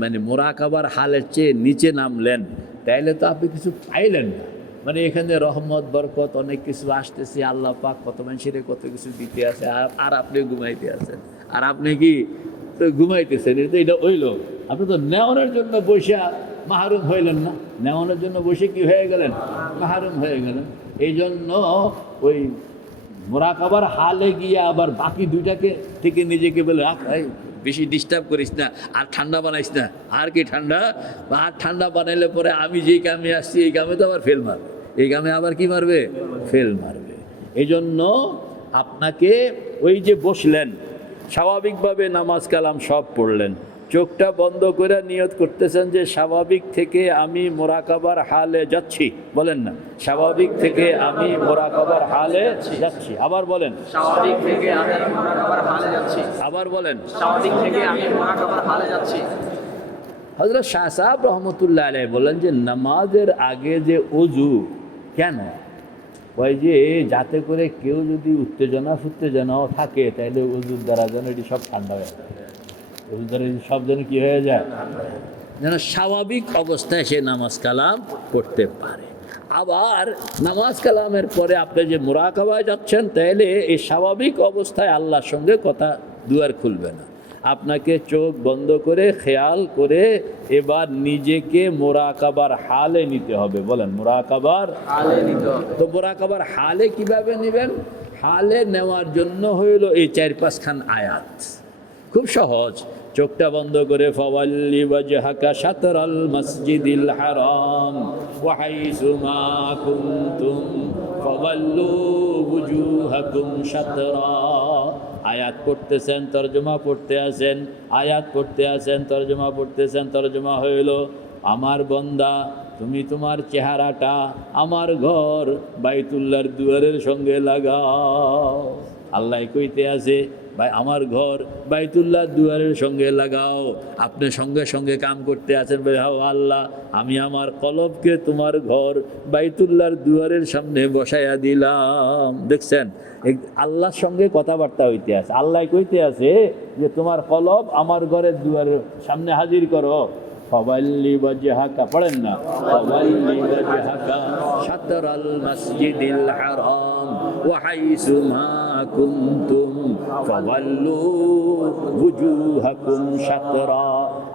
মানে মুরাকাবার হালের চেয়ে নিচে নামলেন তাইলে তো আপনি কিছু পাইলেন না। মানে এখানে রহমত বরকত অনেক কিছু আসতেছে, আল্লাহ পাক কত মানুষের কত কিছু দিতে আছে, আর আপনি ঘুমাইতে আছেন। আর আপনি কি তো ঘুমাইতেছেন, এটা হইল আপনি তো নেওয়ানোর জন্য বসে মাহরুম হইলেন না, নেওয়ানোর জন্য বসে কি হয়ে গেলেন? মাহরুম হয়ে গেলেন। এই জন্য ওই মুরাকাবার হালে গিয়ে আবার বাকি 2টাকে থেকে নিজেকে বলে রাখ, বেশি ডিস্টার্ব করিস না, আর ঠান্ডা বানাইস না। আর কি ঠান্ডা? আর ঠান্ডা বানাইলে পরে আমি যেই কামে আসছি এই কামে তো আবার ফেল মারবে, এই কামে আবার কি মারবে? ফেল মারবে। এই জন্য আপনাকে ওই যে বসলেন, স্বাভাবিকভাবে নামাজ কালাম সব পড়লেন, চোখটা বন্ধ করে নিয়ত করতেছেন যে স্বাভাবিক থেকে আমি মুরাকাবার হালে যাচ্ছি। বলেন না, স্বাভাবিক থেকে আমি মুরাকাবার হালে যাচ্ছি। আবার বলেন, স্বাভাবিক থেকে আমি মুরাকাবার হালে যাচ্ছি। আবার বলেন, স্বাভাবিক থেকে আমি মুরাকাবার হালে যাচ্ছি। হযরত শাহ সাহেব রহমতুল্লাহ আলাইহি বলেন যে নামাজের আগে যে ওযু কেন? ওই যে যাতে করে কেউ যদি উত্তেজনাও থাকে তাহলে ওযুর দ্বারা যেন এটি সব ঠান্ডা হয়ে যায়, ওযুর দ্বারা সব যেন কি হয়ে যায়, যেন স্বাভাবিক অবস্থায় সে নামাজ কালাম করতে পারে। আবার নামাজ কালামের পরে আপনি যে মুরাকাবায় যাচ্ছেন তাহলে এই স্বাভাবিক অবস্থায় আল্লাহর সঙ্গে কথা দুয়ার খুলবে না। আপনাকে চোখ বন্ধ করে খেয়াল করে এবার নিজেকে মুরাকাবার হালে নিতে হবে। বলেন, মুরাকাবার হালে নিতে হবে। তো মুরাকাবার হালে কিভাবে নেবেন? হালে নেওয়ার জন্য হইল এই 4-5 খান আয়াত, খুব সহজ। চোখটা বন্ধ করে ফাওয়াল্লি ওয়াজহাকা শাতরাল মসজিদিল হারাম ওয়া হাইসু মা কুনতুম ফাওয়াল্লু ওয়ুজুহাকুম শাতরা। আয়াত পড়তেছেন, তরজমা পড়তে আছেন, আয়াত পড়তে আছেন, তরজমা পড়তেছেন। তরজমা হইল, আমার বান্দা তুমি তোমার চেহারাটা আমার ঘর বাইতুল্লাহর দুয়ারের সঙ্গে লাগাও। আল্লাহ কইতে আছে, ভাই আমার ঘর বাইতুল্লাহ দুয়ারের সঙ্গে লাগাও। আপনি সঙ্গে সঙ্গে কাম করতে আছেন, ভাই হাও আল্লাহ আমি আমার কলবকে তোমার ঘর বাইতুল্লাহর দুয়ারের সামনে বসাইয়া দিলাম। দেখছেন আল্লাহর সঙ্গে কথাবার্তা হইতে আছে। আল্লাহ কইতে আছে যে তোমার কলব আমার ঘরের দুয়ারের সামনে হাজির করো। ফাওয়াল্লি ওয়াজহাকা, পড়েন না, ফাওয়াল্লি ওয়াজহাকা শাতরাল মসজিদিল হারাম ওয়া হাইসু মা কুনতুম ফাওয়াল্লু ওয়ুজুহাকুম শাতরা।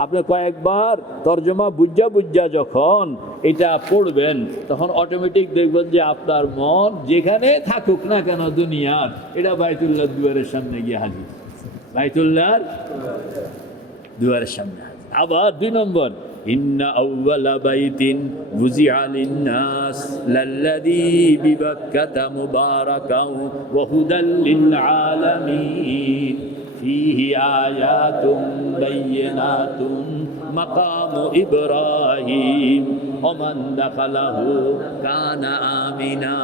আপনি কয়েকবার তরজমা বুঝা যখন এটা পড়বেন তখন অটোমেটিক দেখবেন যে আপনার মন যেখানে থাকুক না কেন দুনিয়ার, এটা বাইতুল্লাহ দুয়ারের সামনে গিয়ে হাজির, বাইতুল্লাহর দুয়ারের সামনে। আবার 2 নম্বর, ইন্না আউওয়ালা বাইতিন বুজিআ লিন-নাস লাল্লাযী বিবাক্কাতা মুবারাকাও ওয়া হুদাল লিল-আলামিন ফীহি আয়াতুম বায়্যিনাতুন মাকামু ইব্রাহিম ওয়া মান দাখালাহু কানা আমিনা।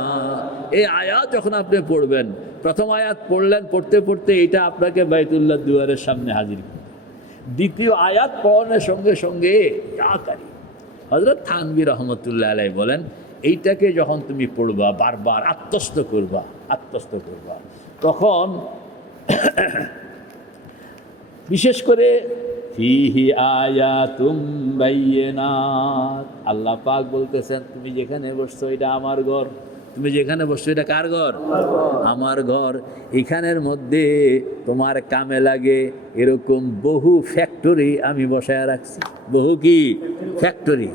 এই আয়াত যখন আপনি পড়বেন, প্রথম আয়াত পড়লেন, পড়তে পড়তে এটা আপনাকে বাইতুল্লাহ দুয়ারের সামনে হাজির করবে। দ্বিতীয় আয়াত পড়ানোর সঙ্গে সঙ্গে ইয়াকারি হযরত থানভী রহমতুল্লাহ আলাইহি বলেন, এইটাকে যখন তুমি পড়বা, বারবার আত্মস্থ করবা, তখন বিশেষ করে ফীহি আয়াতুম বায়্যিনাত, আল্লাহ পাক বলতেছেন তুমি যেখানে বসছো এটা আমার ঘর, তুমি যেখানে বসছো এটা কার ঘর? আমার ঘর। এখানের মধ্যে তোমার কামে লাগে এরকম বহু ফ্যাক্টরি আমি বসায় রাখছি। বহু কি ফ্যাক্টরি?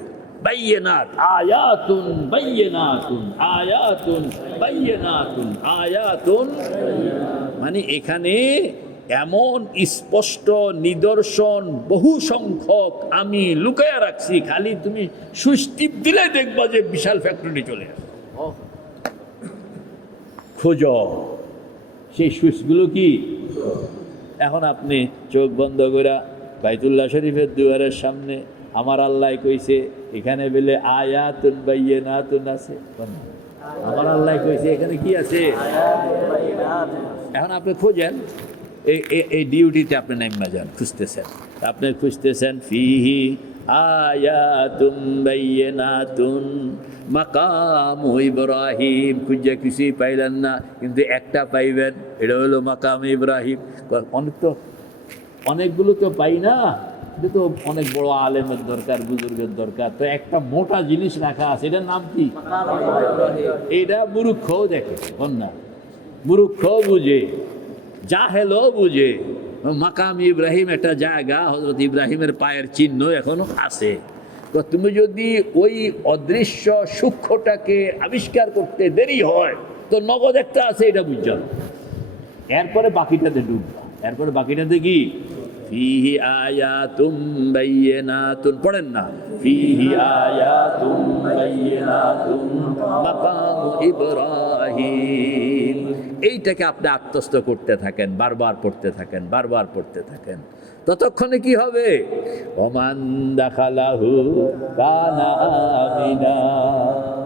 বায়্যিনাত, আয়াতুন বায়্যিনাতুন, আয়াতুন বায়্যিনাতুন, আয়াতুন, মানে এখানে এমন স্পষ্ট নিদর্শন বহু সংখ্যক আমি লুকায়া রাখছি, খালি তুমি সুইচ টিপ দিলে দেখবা যে বিশাল ফ্যাক্টরি চলে আসে। খোঁজ সেই সুইচগুলো কি? এখন আপনি চোখ বন্ধ করে বাইতুল্লাহ শরীফের দুয়ারের সামনে আমার আল্লাহ কইছে এখানে বলে আয়াতুন বায়্যিনাতুন আছে, আমার আল্লাহ কইছে এখানে কি আছে? এখন আপনি খোঁজেন, এই ডিউটিতে আপনি নাইমা যান, খুঁজতেছেন ফীহি আয়াতুম বায়্যিনাতুন মাকামু ইব্রাহিম, খুঁজে কিছুই পাইলেন না, কিন্তু একটা পাইবেন, এটা হলো মাকাম ইব্রাহিম। অনেকগুলো তো পাই না, এটা তো অনেক বড় আলেমের দরকার, বুজুর্গের দরকার, তো একটা মোটা জিনিস রাখা আছে, এটার নাম কি? এটা মূর্খও দেখে, না মূর্খও বুঝে, জাহেলও বুঝে। মাকাম ইব্রাহিম একটা জায়গা, হযরত ইব্রাহিমের পায়ের চিহ্ন এখনো আছে। তো তুমি যদি ওই অদৃশ্য সূক্ষ্মটাকে আবিষ্কার করতে দেরি হয় তো নগদ একটা আছে এটা বুঝছো, এরপরে বাকিটাতে ডুববা। এরপরে বাকিটাতে কি? ফীহি আয়াতুম বায়্যিনাতুন, পড়েন না, ফীহি আয়াতুম বায়্যিনাতুন মাকামু ইব্রাহিম। এইটাকে আপনি আত্মস্থ করতে থাকেন, বারবার পড়তে থাকেন, ততক্ষণে কি হবে? ওমান দাখালাহু কানা আমিনা।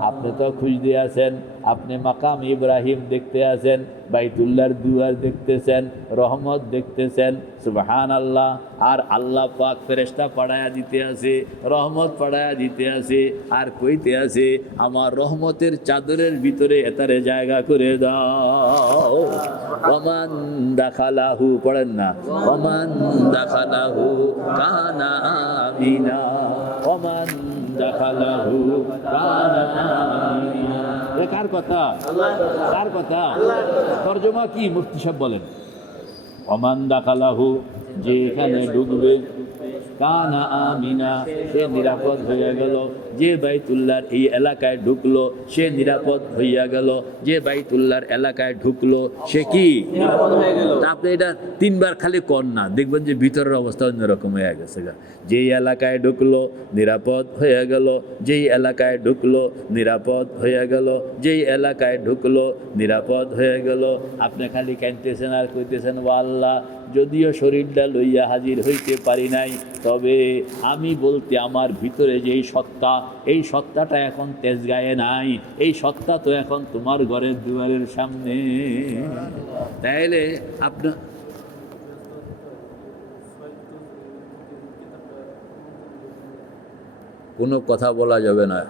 আপনি তো খুঁজতে আছেন, আপনি মাকাম ইব্রাহিম দেখতে আছেন, বাইতুল্লাহর দুয়ার দেখতেছেন, রহমত দেখতেছেন, সুবহানাল্লাহ। আর আল্লাহ পাক ফেরেশতা পাঠায়া দিতে আছে, রহমত পাঠায়া দিতে আছে, আর কইতে আছে আমার রহমতের চাদরের ভিতরে এতারে জায়গা করে দাও। ওমান দাখালাহু, পড়েন না, ওমান দাখালাহু কানা আমিনা, ওমান দাখালাহু কানা আমিনা। এ কার কথা? কার কথা? তরজমা কি মুফতি সাহেব বলেন? ওমান দাখালাহু, যে এখানে ঢুকবে, কানা আমিনা, সে নিরাপদ হইয়া গেল। যে বাইতুল্লাহর এই এলাকায় ঢুকলো সে নিরাপদ হইয়া গেল। যে বাইতুল্লাহর এলাকায় ঢুকলো সে কি? আপনি এটা 3 বার খালি কর না, দেখবেন যে ভিতরের অবস্থা অন্যরকম হয়ে গেছে। যেই এলাকায় ঢুকলো নিরাপদ হয়ে গেল, যেই এলাকায় ঢুকলো নিরাপদ হয়ে গেল, যেই এলাকায় ঢুকলো নিরাপদ হয়ে গেল। আপনি খালি কাঁদতেছেন আর কইতেছেন, ও আল্লাহ, যদিও শরীরটা লইয়া হাজির হইতে পারি নাই, তবে আমি বলতে আমার ভিতরে যেই সত্তা এই সত্তাটা এখন তেজগাঁয়ে নাই, এই সত্তা তো এখন তোমার ঘরের দুয়ারের সামনে। তাইলে আপনার কোনো কথা বলা যাবে না,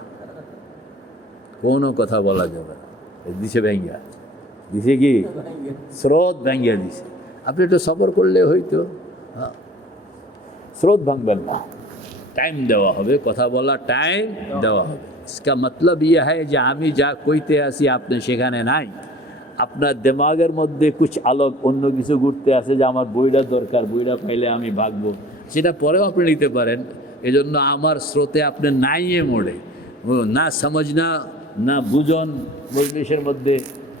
কোনো কথা বলা যাবে না। দিছে ভেঙ্গা দিছে, কি স্রোত ভেঙ্গিয়া দিছে। আপনি একটু সবর করলে হয়তো, হ্যাঁ, স্রোত ভাঙবেন না, টাইম দেওয়া হবে, কথা বলা টাইম দেওয়া হবে। इसका मतलब ये है যে আমি যা কইতে আসি আপনি সেখানে নাই, আপনার দিমাগের মধ্যে কুছ আলোক অন্য কিছু ঘুরতে আসে যে আমার বইটা দরকার, বইটা পাইলে আমি ভাগবো, সেটা পরেও আপনি নিতে পারেন। এজন্য আমার স্রোতে আপনি নাইয়ে মোড়ে না সমঝনা না বুঝন মজলিসের মধ্যে,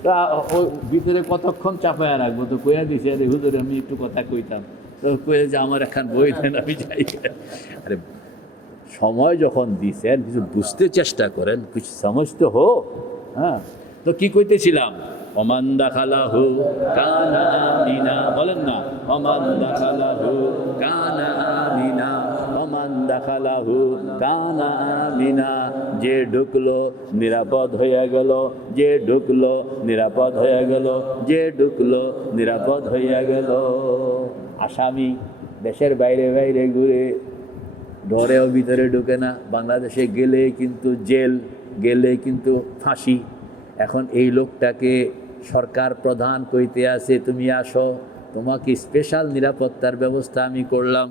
তা ওই ভিতরে কতক্ষণ চাপায়া রাখবো? তো কইয়া দিছে, আরে হুজুর আমি একটু কথা কইতাম, তো কয়ে যে আমার একখান বই দেন আমি যাই। আরে সময় যখন দিছেন কিছু বুঝতে চেষ্টা করেন, কিছু সমঝতে হো। হ্যাঁ, তো কি কইতেছিলাম? ওমান দাখালাহু কানা আমিনা, বলেন না, ওমান দাখালাহু কানা আমিনা, ওমান দাখালাহু কানা আমিনা। যে ঢুকলো নিরাপদ হয়ে গেল, যে ঢুকলো নিরাপদ হয়ে গেল, যে ঢুকলো নিরাপদ হয়ে গেল। আসামি দেশের বাইরে বাইরে ঘুরে, ডরেও ভিতরে ঢুকে না, বাংলাদেশে গেলে কিন্তু জেল, গেলে কিন্তু ফাঁসি। এখন এই লোকটাকে সরকার প্রধান কইতে আছে, তুমি আসো, তোমাকে স্পেশাল নিরাপত্তার ব্যবস্থা আমি করলাম।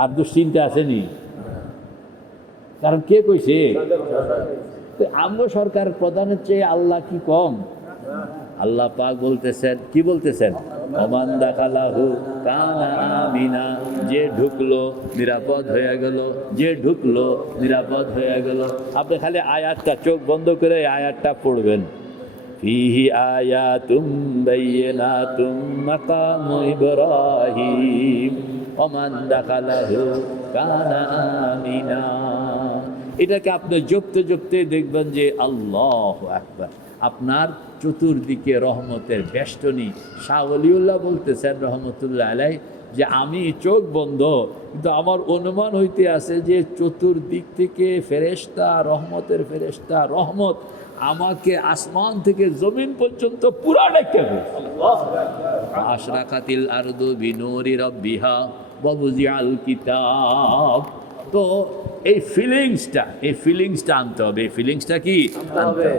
আর দুশ্চিন্তা আসেনি, কারণ কে কইছে? আমরা সরকার প্রধানের চেয়ে আল্লাহ কি কম? আল্লাহ পাক বলতেছেন, কি বলতেছেন? ওমান দাখালাহু কানা আমিনা, যে ঢুকলো নিরাপদ হয়ে গেল, যে ঢুকলো নিরাপদ হয়ে গেল। আপনি খালি আয়াতটা চোখ বন্ধ করে আয়াতটা পড়বেন, ফিহি আয়াতুম বাইয়িনাতুম মাকামু ইব্রাহিম ওমান দাখালাহু কানা আমিনা। এটাকে আপনি জপতে জপতে দেখবেন যে আল্লাহু আকবার, আপনার চতুর্দিকে রহমতের বেষ্টনী। শাহ ওলিউল্লাহ বলতেছেন রহমতুল্লাহ আলাই যে আমি চোখ বন্ধ, কিন্তু আমার অনুমান হইতে আছে যে চতুর্দিক থেকে ফেরেশতা, রহমতের ফেরেশতা, রহমত আমাকে আসমান থেকে জমিন পর্যন্ত পুরা ডেকে ফেলছে। আশরাকাতিল আরদু বিনুরি রাব্বিহা ওয়া বুজিআল কিতাব। তো এই ফিলিংসটা আনতে হবে। এই ফিলিংসটা কি আনতে হবে?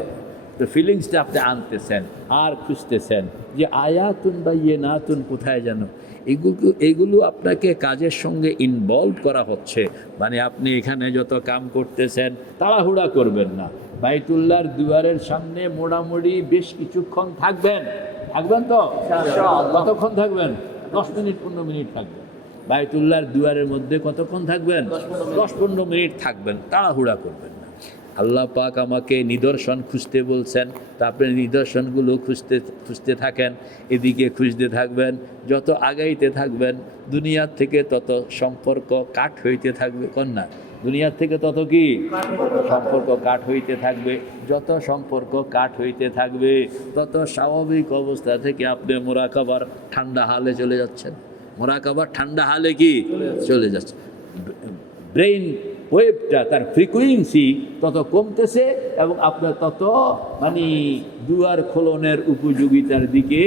তো ফিলিংসটা আপনি আনতেছেন আর খুঁজতেছেন যে আয়াতুন বাইয়িনাতুন কোথায় যেন, এগুলো আপনাকে কাজের সঙ্গে ইনভলভ করা হচ্ছে। মানে আপনি এখানে যত কাম করতেছেন তাড়াহুড়া করবেন না, বাইতুল্লাহর দুয়ারের সামনে মোটামুটি বেশ কিছুক্ষণ থাকবেন তো? কতক্ষণ থাকবেন? 10 মিনিট 15 মিনিট থাকবেন বাইতুল্লাহর দুয়ারের মধ্যে। কতক্ষণ থাকবেন? 10-15 মিনিট থাকবেন, তাড়াহুড়া করবেন না। আল্লাহ পাক আমাকে নিদর্শন খুঁজতে বলছেন, তা আপনি নিদর্শনগুলো খুঁজতে থাকেন, এদিকে খুঁজতে থাকবেন। যত আগাইতে থাকবেন দুনিয়ার থেকে তত সম্পর্ক কাট হইতে থাকবে। কন্যা দুনিয়ার থেকে তত কি সম্পর্ক কাট হইতে থাকবে। যত সম্পর্ক কাট হইতে থাকবে তত স্বাভাবিক অবস্থা থেকে আপনি মুরাকাবার ঠান্ডা হালে চলে যাচ্ছেন। মুরাকাবার ঠান্ডা হালে কি চলে যাচ্ছে। ব্রেইন ওয়েভটা, তার ফ্রিকুয়েন্সি তত কমতেছে এবং আপনার তত মানে দুয়ার খোলনের উপযোগিতার দিকে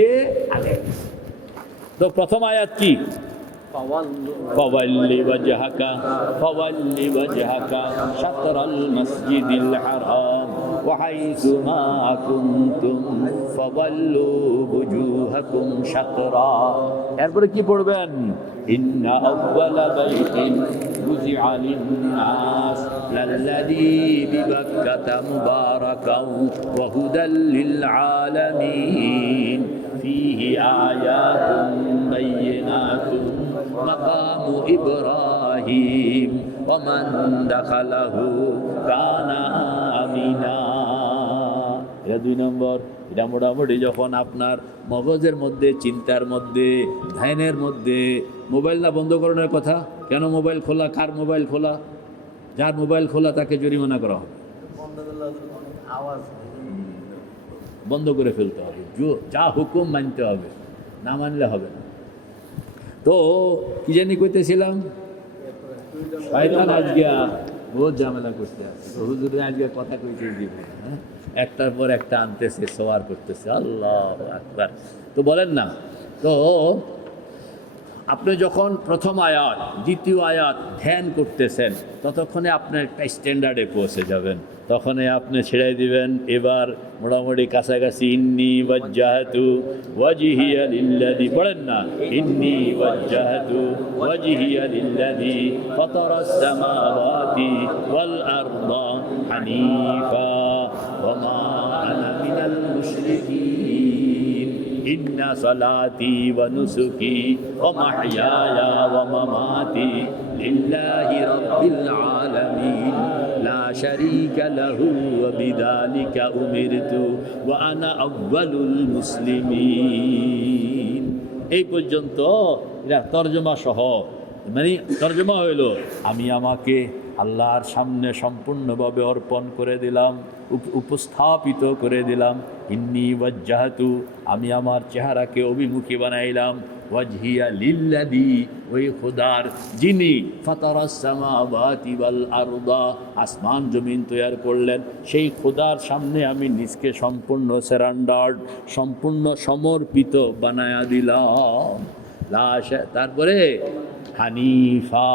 আগে। তো প্রথম আয়াত কি? فولي وجهك شطر المسجد الحرام وحيث ما كنتم فولوا وجوهكم شطرا। এরপরে কি পড়বেন? إن أول بيت وزع للناس للذي ببكة مباركا وهدى للعالمين فيه آيات بينات مقام إبراهيم ومن دخله كان آمنا। এটা 2 নম্বর। এটা মোটামুটি যখন আপনার মগজের মধ্যে, চিন্তার মধ্যে, ধ্যানের মধ্যে মোবাইল না বন্ধ করানোর কথা। কেন মোবাইল খোলা? কার মোবাইল খোলা? যার মোবাইল খোলা তাকে জরিমানা করা হবে, বন্ধ করে ফেলতে হবে, যা হুকুম মানতে হবে, না মানলে হবে না। তো কি জানি কইতেছিলাম, শয়তান আজকে বহুত ঝামেলা করতে আছে তো হুজুরে আজকে কথা কইতে দিব, হ্যাঁ, একটার পর একটা আনতেছে, সওয়ার করতেছে, আল্লাহু আকবার। তো বলেন না, তো আপনি যখন প্রথম আয়াত দ্বিতীয় আয়াত ধ্যান করতেছেন ততক্ষণে আপনার একটা স্ট্যান্ডার্ডে পৌঁছে যাবেন, তখনই আপনি ছেড়ে দিবেন। এবার মোটামুটি কাছাকাছি ইন্নি ওয়াজ্জাহাতু ওয়াজহিয়া লিল্লাযী, পড়েন না, ইন্নি ওয়াজ্জাহাতু ওয়াজহিয়া লিল্লাযী ফাতারাস সামাওয়াতি ওয়াল আরদা হানিফা ওয়া মা আনা মিনাল মুশরিকিন ইন্না সালাতি ওয়া নুসুকি ওয়া মাহইয়ায়া ওয়া মামাতি লিল্লাহি রাব্বিল আলামিন লা শারীকা লাহু ওয়া বিযালিকা উমিরতু ওয়া আনা আউয়ালুল মুসলিমিন। এই পর্যন্ত এটা তরজমা সহ, মানে তরজমা হইল আমি আমাকে আল্লাহর সামনে সম্পূর্ণভাবে অর্পণ করে দিলাম, উপস্থাপিত করে দিলাম। ইন্নি ওয়াজ্জাহাতু, আমি আমার চেহারাকে অভিমুখী বানাইলাম, ওয়াজহিয়া লিল্লাযী, ওই খোদার যিনি ফাতারাস সামাওয়াতি ওয়াল আরদা, আসমান জমিন তৈরি করলেন, সেই খোদার সামনে আমি নিজকে সম্পূর্ণ সারেন্ডার্ড, সম্পূর্ণ সমর্পিত বানায়া দিলাম। তারপরে হানিফা,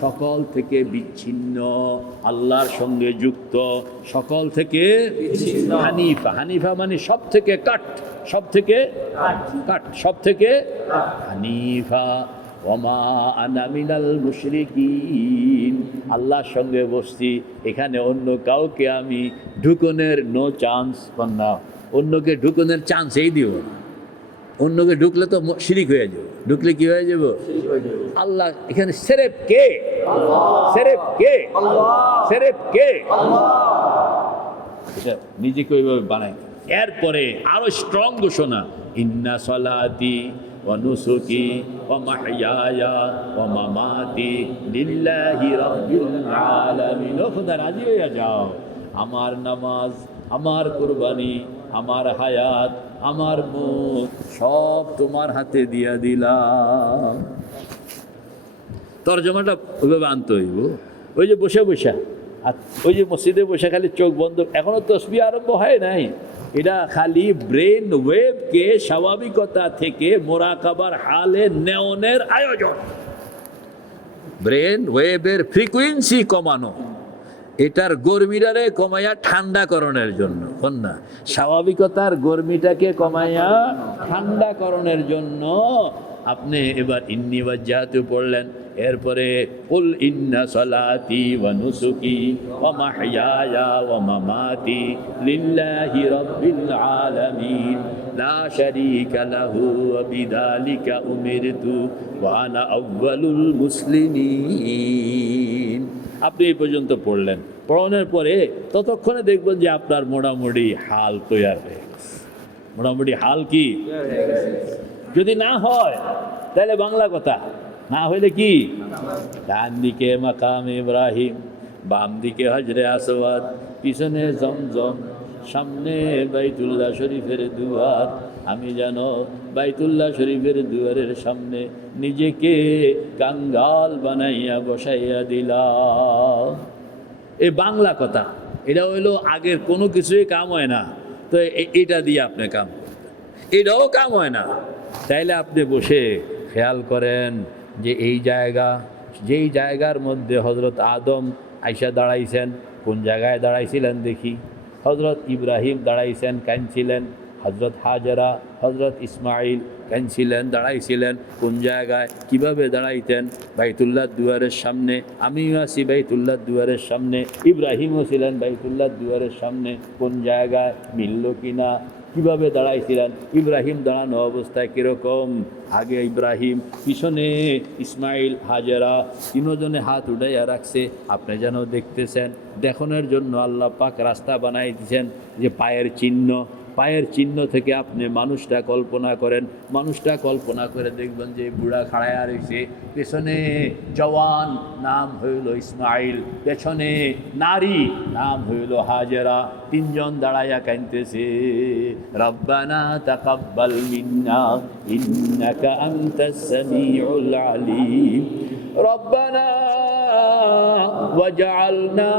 সকল থেকে বিচ্ছিন্ন, আল্লাহর সঙ্গে যুক্ত, সকল থেকে হানিফা। হানিফা মানে সব থেকে কাট, সব থেকে কাট, সব থেকে হানিফা। ওমা আনা মিনাল মুশরিকিন, আল্লাহর সঙ্গে বসছি, এখানে অন্য কাউকে আমি ঢুকনের নো চান্স কন্যা, অন্যকে ঢুকনের চান্সই দিব না। অন্যকে ঢুকলে তো শিরিক হয়ে যাবে, ঢুকলে কি হয়ে যাব? আল্লাহ। এখানে সেরেফ কে? সেরেফ কে? সেরেফ কে? এটা নিজেকে ওইভাবে বানায়। এরপরে আরো স্ট্রং ঘোষণা, ইন্না সালাতি ওয়া নুসুকি ওয়া মাহইয়ায়া ওয়া মামাতি লিল্লাহি রাব্বিল আলামিন। ও খোদা, রাজি হয়ে যাও, আমার নামাজ, আমার কুরবানি, আমার হায়াত, আমার মুখ সব তোমার হাতে দিয়া দিলাম। তরজমাটা ওইভাবে আনতে হইব। ওই যে বসে বসে, আর ওই যে মসজিদে বসে খালি চোখ বন্ধ, এখনো তসবিহ আরম্ভ হয় নাই, এটা খালি ব্রেন ওয়েভকে স্বাভাবিকতা থেকে মোরাকাবার হালে নেওয়ার আয়োজন। ব্রেন ওয়েভের ফ্রিকুয়েন্সি কমানো, এটার গরমিটারে কমাইয়া ঠান্ডাকরণের জন্য, না স্বাভাবিকতার গরমিটাকে কমাইয়া ঠান্ডাকরণের জন্য আপনি এবার ইন্নি ওয়াজ্জাহাতু পড়লেন। এরপরে কুল ইন্না সালাতি ওয়া নুসুকি ওয়া মাহইয়ায়া ওয়া মামাতি লিল্লাহি রাব্বিল আলামিন লা শারীকা লাহু ওয়া বিযালিকা উমিরতু ওয়া আনা আউয়ালুল মুসলিমিন। আপনি এই পর্যন্ত পড়লেন, পড়ানোর পরে ততক্ষণে দেখবেন যে আপনার মোটামুটি হাল তৈরি হয়ে গেছে। মোটামুটি হাল কি? যদি না হয় তাহলে বাংলা কথা, না হইলে কি? ডান দিকে মাকাম ইব্রাহিম, বাম দিকে হজরে আসওয়াদ, পিছনে জমজম, সামনে বাইতুল্লাহ শরীফের দুয়ার। আমি যেন বাইতুল্লাহ শরীফের দুয়ারের সামনে নিজেকে কাঙ্গাল বানাইয়া বসাইয়া দিলাম। এই বাংলা কথা, এটা হইলো আগের কোনো কিছুই কাম হয় না, তো এটা দিয়ে আপনি কাম করতেন, এটাও কাম হয় না। তাইলে আপনি বসে খেয়াল করেন যে এই জায়গা, যেই জায়গার মধ্যে হজরত আদম আইসা দাঁড়াইছেন, কোন জায়গায় দাঁড়াইছিলেন দেখি? হজরত ইব্রাহিম দাঁড়াইছেন, কাঁদছিলেন। হজরত হাজরা, হজরত ইসমাইল কাঁদছিলেন, দাঁড়াইছিলেন কোন জায়গায়? কিভাবে দাঁড়াইতেন? বাইতুল্লাহ দুয়ারের সামনে। আমিও আছি বাইতুল্লাহ দুয়ারের সামনে, ইব্রাহিমও ছিলেন বাইতুল্লাহ দুয়ারের সামনে। কোন জায়গায়? মিলল কিনা? কিভাবে দাঁড়াইছিলেন? ইব্রাহিম দাঁড়ানো অবস্থায় কীরকম? আগে ইব্রাহিম, পিছনে ইসমাইল, হাজেরা, তিনজনে হাত উঠাইয়া রাখছে। আপনি যেন দেখতেছেন, দেখানোর জন্য আল্লাহ পাক রাস্তা বানাই দিয়েছেন যে পায়ের চিহ্ন। পায়ের চিহ্ন থেকে আপনি মানুষটা কল্পনা করেন, মানুষটা কল্পনা করে দেখবেন যে বুড়া খাড়ায়া রয়েছে, পেছনে জওয়ান, নাম হইল ইসমাইল, পেছনে নারী, নাম হইল হাজেরা। তিনজন দাঁড়াইয়া কাঁদতেছে, রব্বানা তাকাব্বাল মিন্না ইন্নাকা আনতাস সামিউল আলিম, রব্বানা وجعلنا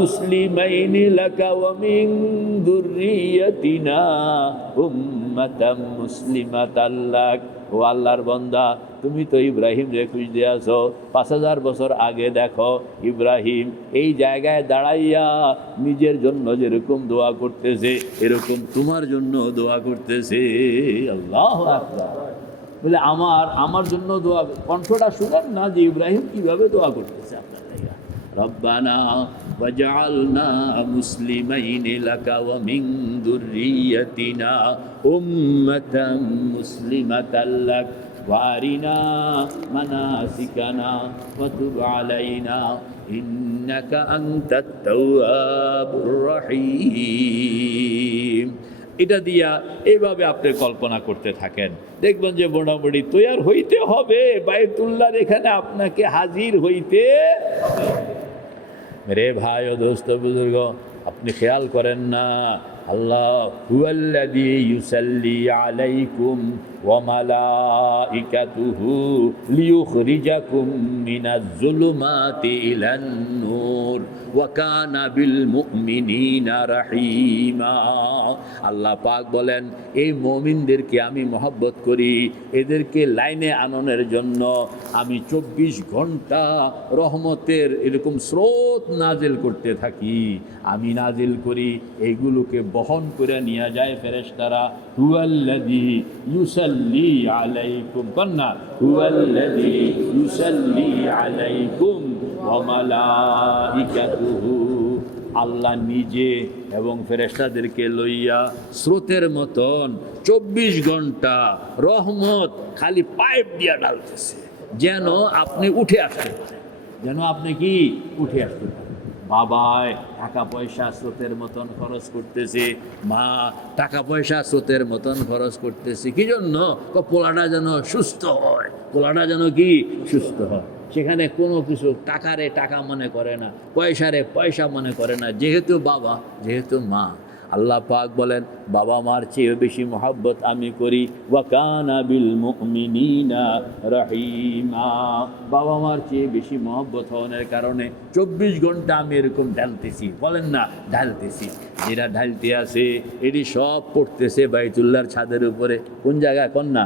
مسلمين لك ومن ذريتنا أمة مسلمة لك ও আল্লাহর বান্দা তুমি তো ইব্রাহিম রে খুঁজ দিয়াছো 5000 বছর আগে দেখো ইব্রাহিম এই জায়গায় দাঁড়াইয়া নিজের জন্য যেরকম দোয়া করতেছে এরকম তোমার জন্য দোয়া করতেছে আল্লাহু আকবার বলে আমার জন্য দোয়া কণ্ঠটা শুনেন না যে ইব্রাহিম কিভাবে দোয়া করতেছে আপনার জায়গা রব্বানা ওয়াজআলনা মুসলিমাইন লাকা ওয়া মিন যুররিয়াতিনা উম্মাতাম মুসলিমাতাল লাক ওয়া আরিনা মানাসিকানা ওয়া তুব আলাইনা ইন্নাকা আনতাত তাওয়াবুর রহিম। এটা দিয়া এইভাবে আপনি কল্পনা করতে থাকেন, দেখবেন যে মোটামুটি তৈয়ার হইতে হবে বাইতুল্লাহর এখানে আপনাকে হাজির হইতে মেরে ভাই ও দোস্ত বুজুর্গ, আপনি খেয়াল করেন না আল্লাহ হুয়াল্লাযী ইউসাল্লি আলাইকুম ওয়া মালাইকাতুহু লিয়ুখরিজাকুম মিনাজ যুলুমাতি ইলান নূর ওয়া কানা বিল মুমিনিনা রাহিমা। আল্লাহ পাক বলেন এই মুমিনদেরকে আমি মহব্বত করি, এদেরকে লাইনে আননের জন্য আমি 24 ঘন্টা রহমতের এরকম স্রোত নাজিল করতে থাকি। আমি নাজিল করি, এইগুলোকে বহন করে নিয়ে যায় ফেরেশতারা। হুয়াল্লাযী ইউসাল্লি আলাইকুম কন্না হুয়াল্লাযী ইউসাল্লি আলাইকুম ওয়া মালাইকাতুহু। আল্লাহ নিজে এবং ফেরেশতাদেরকে লইয়া স্রোতের মতন 24 ঘন্টা রহমত খালি পাইপ দিয়া ডালতেছে, যেন আপনি উঠে আসতে পারেন, যেন আপনি কি উঠে আসতে পারেন। বাবায় টাকা পয়সা স্রোতের মতন খরচ করতেছে, মা টাকা পয়সা স্রোতের মতন খরচ করতেছে, কি জন্য? পোলাটা যেন সুস্থ হয়, পোলাটা যেন কি সুস্থ হয়। সেখানে কোনো কিছু টাকারে টাকা মনে করে না, পয়সারে পয়সা মনে করে না, যেহেতু বাবা যেহেতু মা। আল্লাহ পাক বলেন বাবা মার চেয়ে বেশি মহব্বত আমি করি। ওয়া কানা বিল মুমিনিনা রাহিমা। বাবা মার চেয়ে বেশি মহব্বত হওয়ার কারণে 24 ঘন্টা আমি এরকম ঢালতেছি, বলেন না ঢালতেছি। যেটা ঢালতে আছে এটি সব পড়তেছে বাইতুল্লাহর ছাদের উপরে। কোন জায়গায় কন্যা?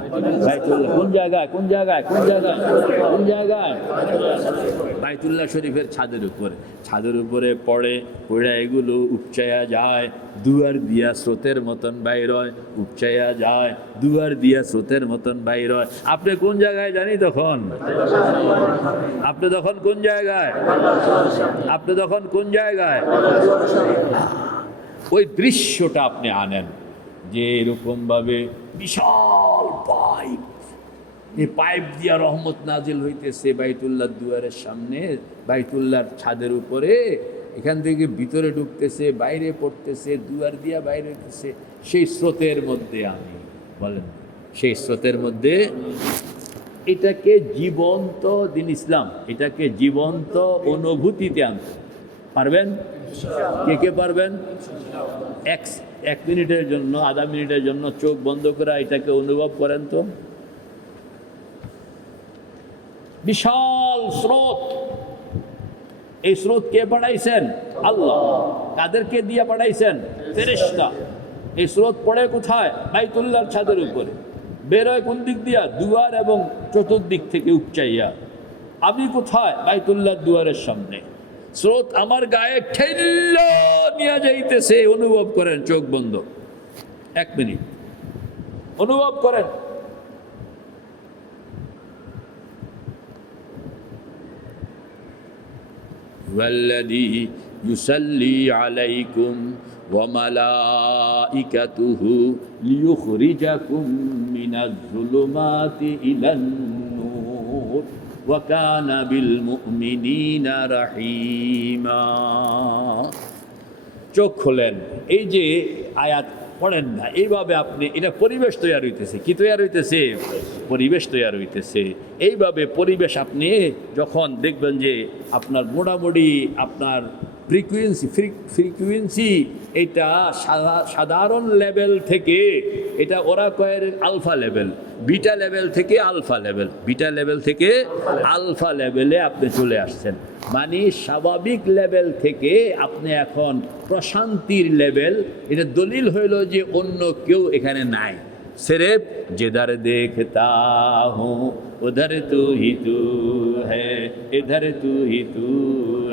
বাইতুল্লাহ কোন জায়গায়? কোন জায়গায়? কোন জায়গায়? কোন জায়গায়? বাইতুল্লাহ শরীফের ছাদের উপরে। ছাদের উপরে পড়ে এগুলো উপচায়া যায়, দুয়ার দিয়া স্রোতের মতন বাইর হয়, উপচায়া যায়, দুয়ার দিয়া স্রোতের মতন বাইর হয়। আপনি কোন জায়গায় জানি তখন? আপনি তখন কোন জায়গায়? আপনি তখন কোন জায়গায়? ওই দৃশ্যটা আপনি আনেন যে এরকমভাবে বিশাল পাইপ, এই পাইপ দিয়া রহমত নাজিল হইতেছে বাইতুল্লাহ দুয়ারের সামনে, বাইতুল্লাহর ছাদের উপরে। এখান থেকে ভিতরে ঢুকতেছে, বাইরে পড়তেছে, দুয়ার দিয়া বাইরে হইতেছে। সেই স্রোতের মধ্যে আমি, বলেন সেই স্রোতের মধ্যে, এটাকে জীবন্ত দিন ইসলাম, এটাকে জীবন্ত অনুভূতিতে আনতে পারবেন? কে কে পারবেন? এক মিনিটের জন্য, আধা মিনিটের জন্য চোখ বন্ধ করে এটাকে অনুভব করেন তো। বিশাল স্রোত, এই স্রোত কে পাঠাইছেন? আল্লাহ। কাদেরকে দিয়ে পাঠাইছেন? ফেরেশতা। এই স্রোত পড়ে কোথায়? বাইতুল্লাহর ছাদের উপরে। বেরোয় কোন দিক দিয়া? দুয়ার এবং চতুর্দিক থেকে উপচাইয়া। আমি কোথায়? বাইতুল্লাহর দুয়ারের সামনে। স্রোত আমার গায়ে ঠেল্লা নিয়ে যাইতেছে, অনুভব করেন চোখ বন্ধ, 1 মিনিট অনুভব করেন। والذي يصلي عليكم وملائكته ليخرجكم من الظلمات إلى النور وكان بالمؤمنين رحيما। চোখ খোলেন, এই যে আয়াত পড়েন না, এইভাবে আপনি, এটা পরিবেশ তৈরি হইতেছে। কি তৈরি হইতেছে? পরিবেশ তৈরি হইতেছে। এইভাবে পরিবেশ আপনি যখন দেখবেন যে আপনার মোটামুটি আপনার ফ্রিকুয়েন্সি এটা সাধারণ লেভেল থেকে এটা ওরা কয়ের আলফা লেভেল, বিটা লেভেল থেকে আলফা লেভেল, বিটা লেভেল থেকে আলফা লেভেলে আপনি চলে আসছেন। মানে স্বাভাবিক লেভেল থেকে আপনি এখন প্রশান্তির লেভেল। এটা দলিল হইল যে অন্য কেউ এখানে নাই, सिर्फ जिधर देखता हूँ उधर तू ही तू है, इधर तू ही तू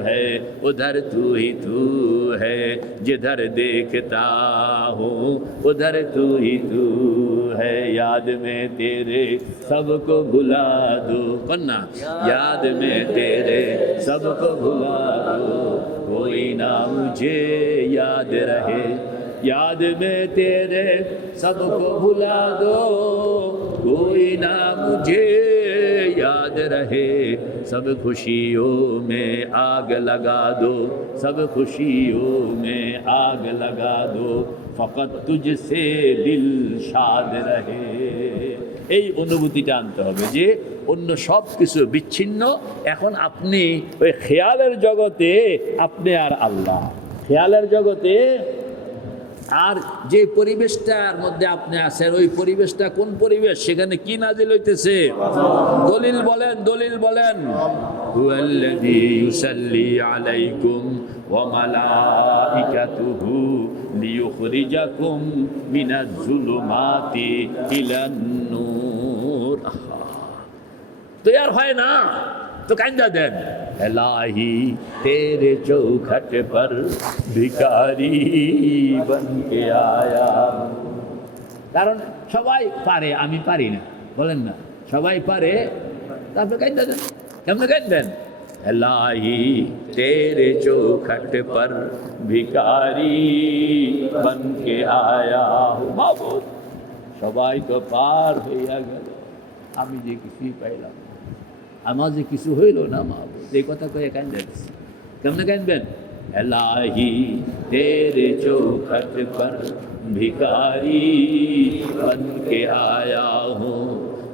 है, उधर तू ही तू है, जिधर देखता हूँ उधर तू ही तू है, याद में तेरे सबको भुला दो, कन्ना याद में तेरे सबको भुला दो, कोई ना मुझे याद रहे, याद में तेरे सबको भुला दो, कोई ना मुझे याद रहे, सब खुशियों में आग लगा दो, सब खुशियों में आग लगा दो, फकत तुझसे दिल शाद रहे। এই অনুভূতিটা আনতে হবে যে অন্য সব কিছু বিচ্ছিন্ন, এখন আপনি ওই খেয়ালের জগতে, আপনি আর আল্লাহ খেয়ালের জগতে। আর যে পরিবেশটার মধ্যে আপনি আছেন ওই পরিবেশটা কোন পরিবেশ, সেখানে কি নাজিল হইতেছে? দলিল বলেন, দলিল বলেন। হুয়াল্লাযী ইউসাল্লি আলাইকুম ওয়া মালাইকাতুহু লিইখরিজাকুম মিনাজ যুলুমাতি ইলান নূর। তৈয়ার হয় না তো কান্দা দেন, इलाही तेरे चौखट पर भिखारी बन के आया। কারণ সবাই পারে, আমি পারি না, বলেন না সবাই পারে, তারপরে কান্দা দেন। কেমন কাঁদবেন? इलाही तेरे चौखट पर भिखारी बन के आया हूँ। মাবুদ সবাই তো পার হইয়া গেল, আমি যে কিছুই পাইলাম, আমার যে কিছু হইল না। মাবুদ এই কথা কয়ে কাঁদেন। কেমনে কাঁদবেন? इलाही तेरे चौखट पर भिखारी बन के आया हूँ,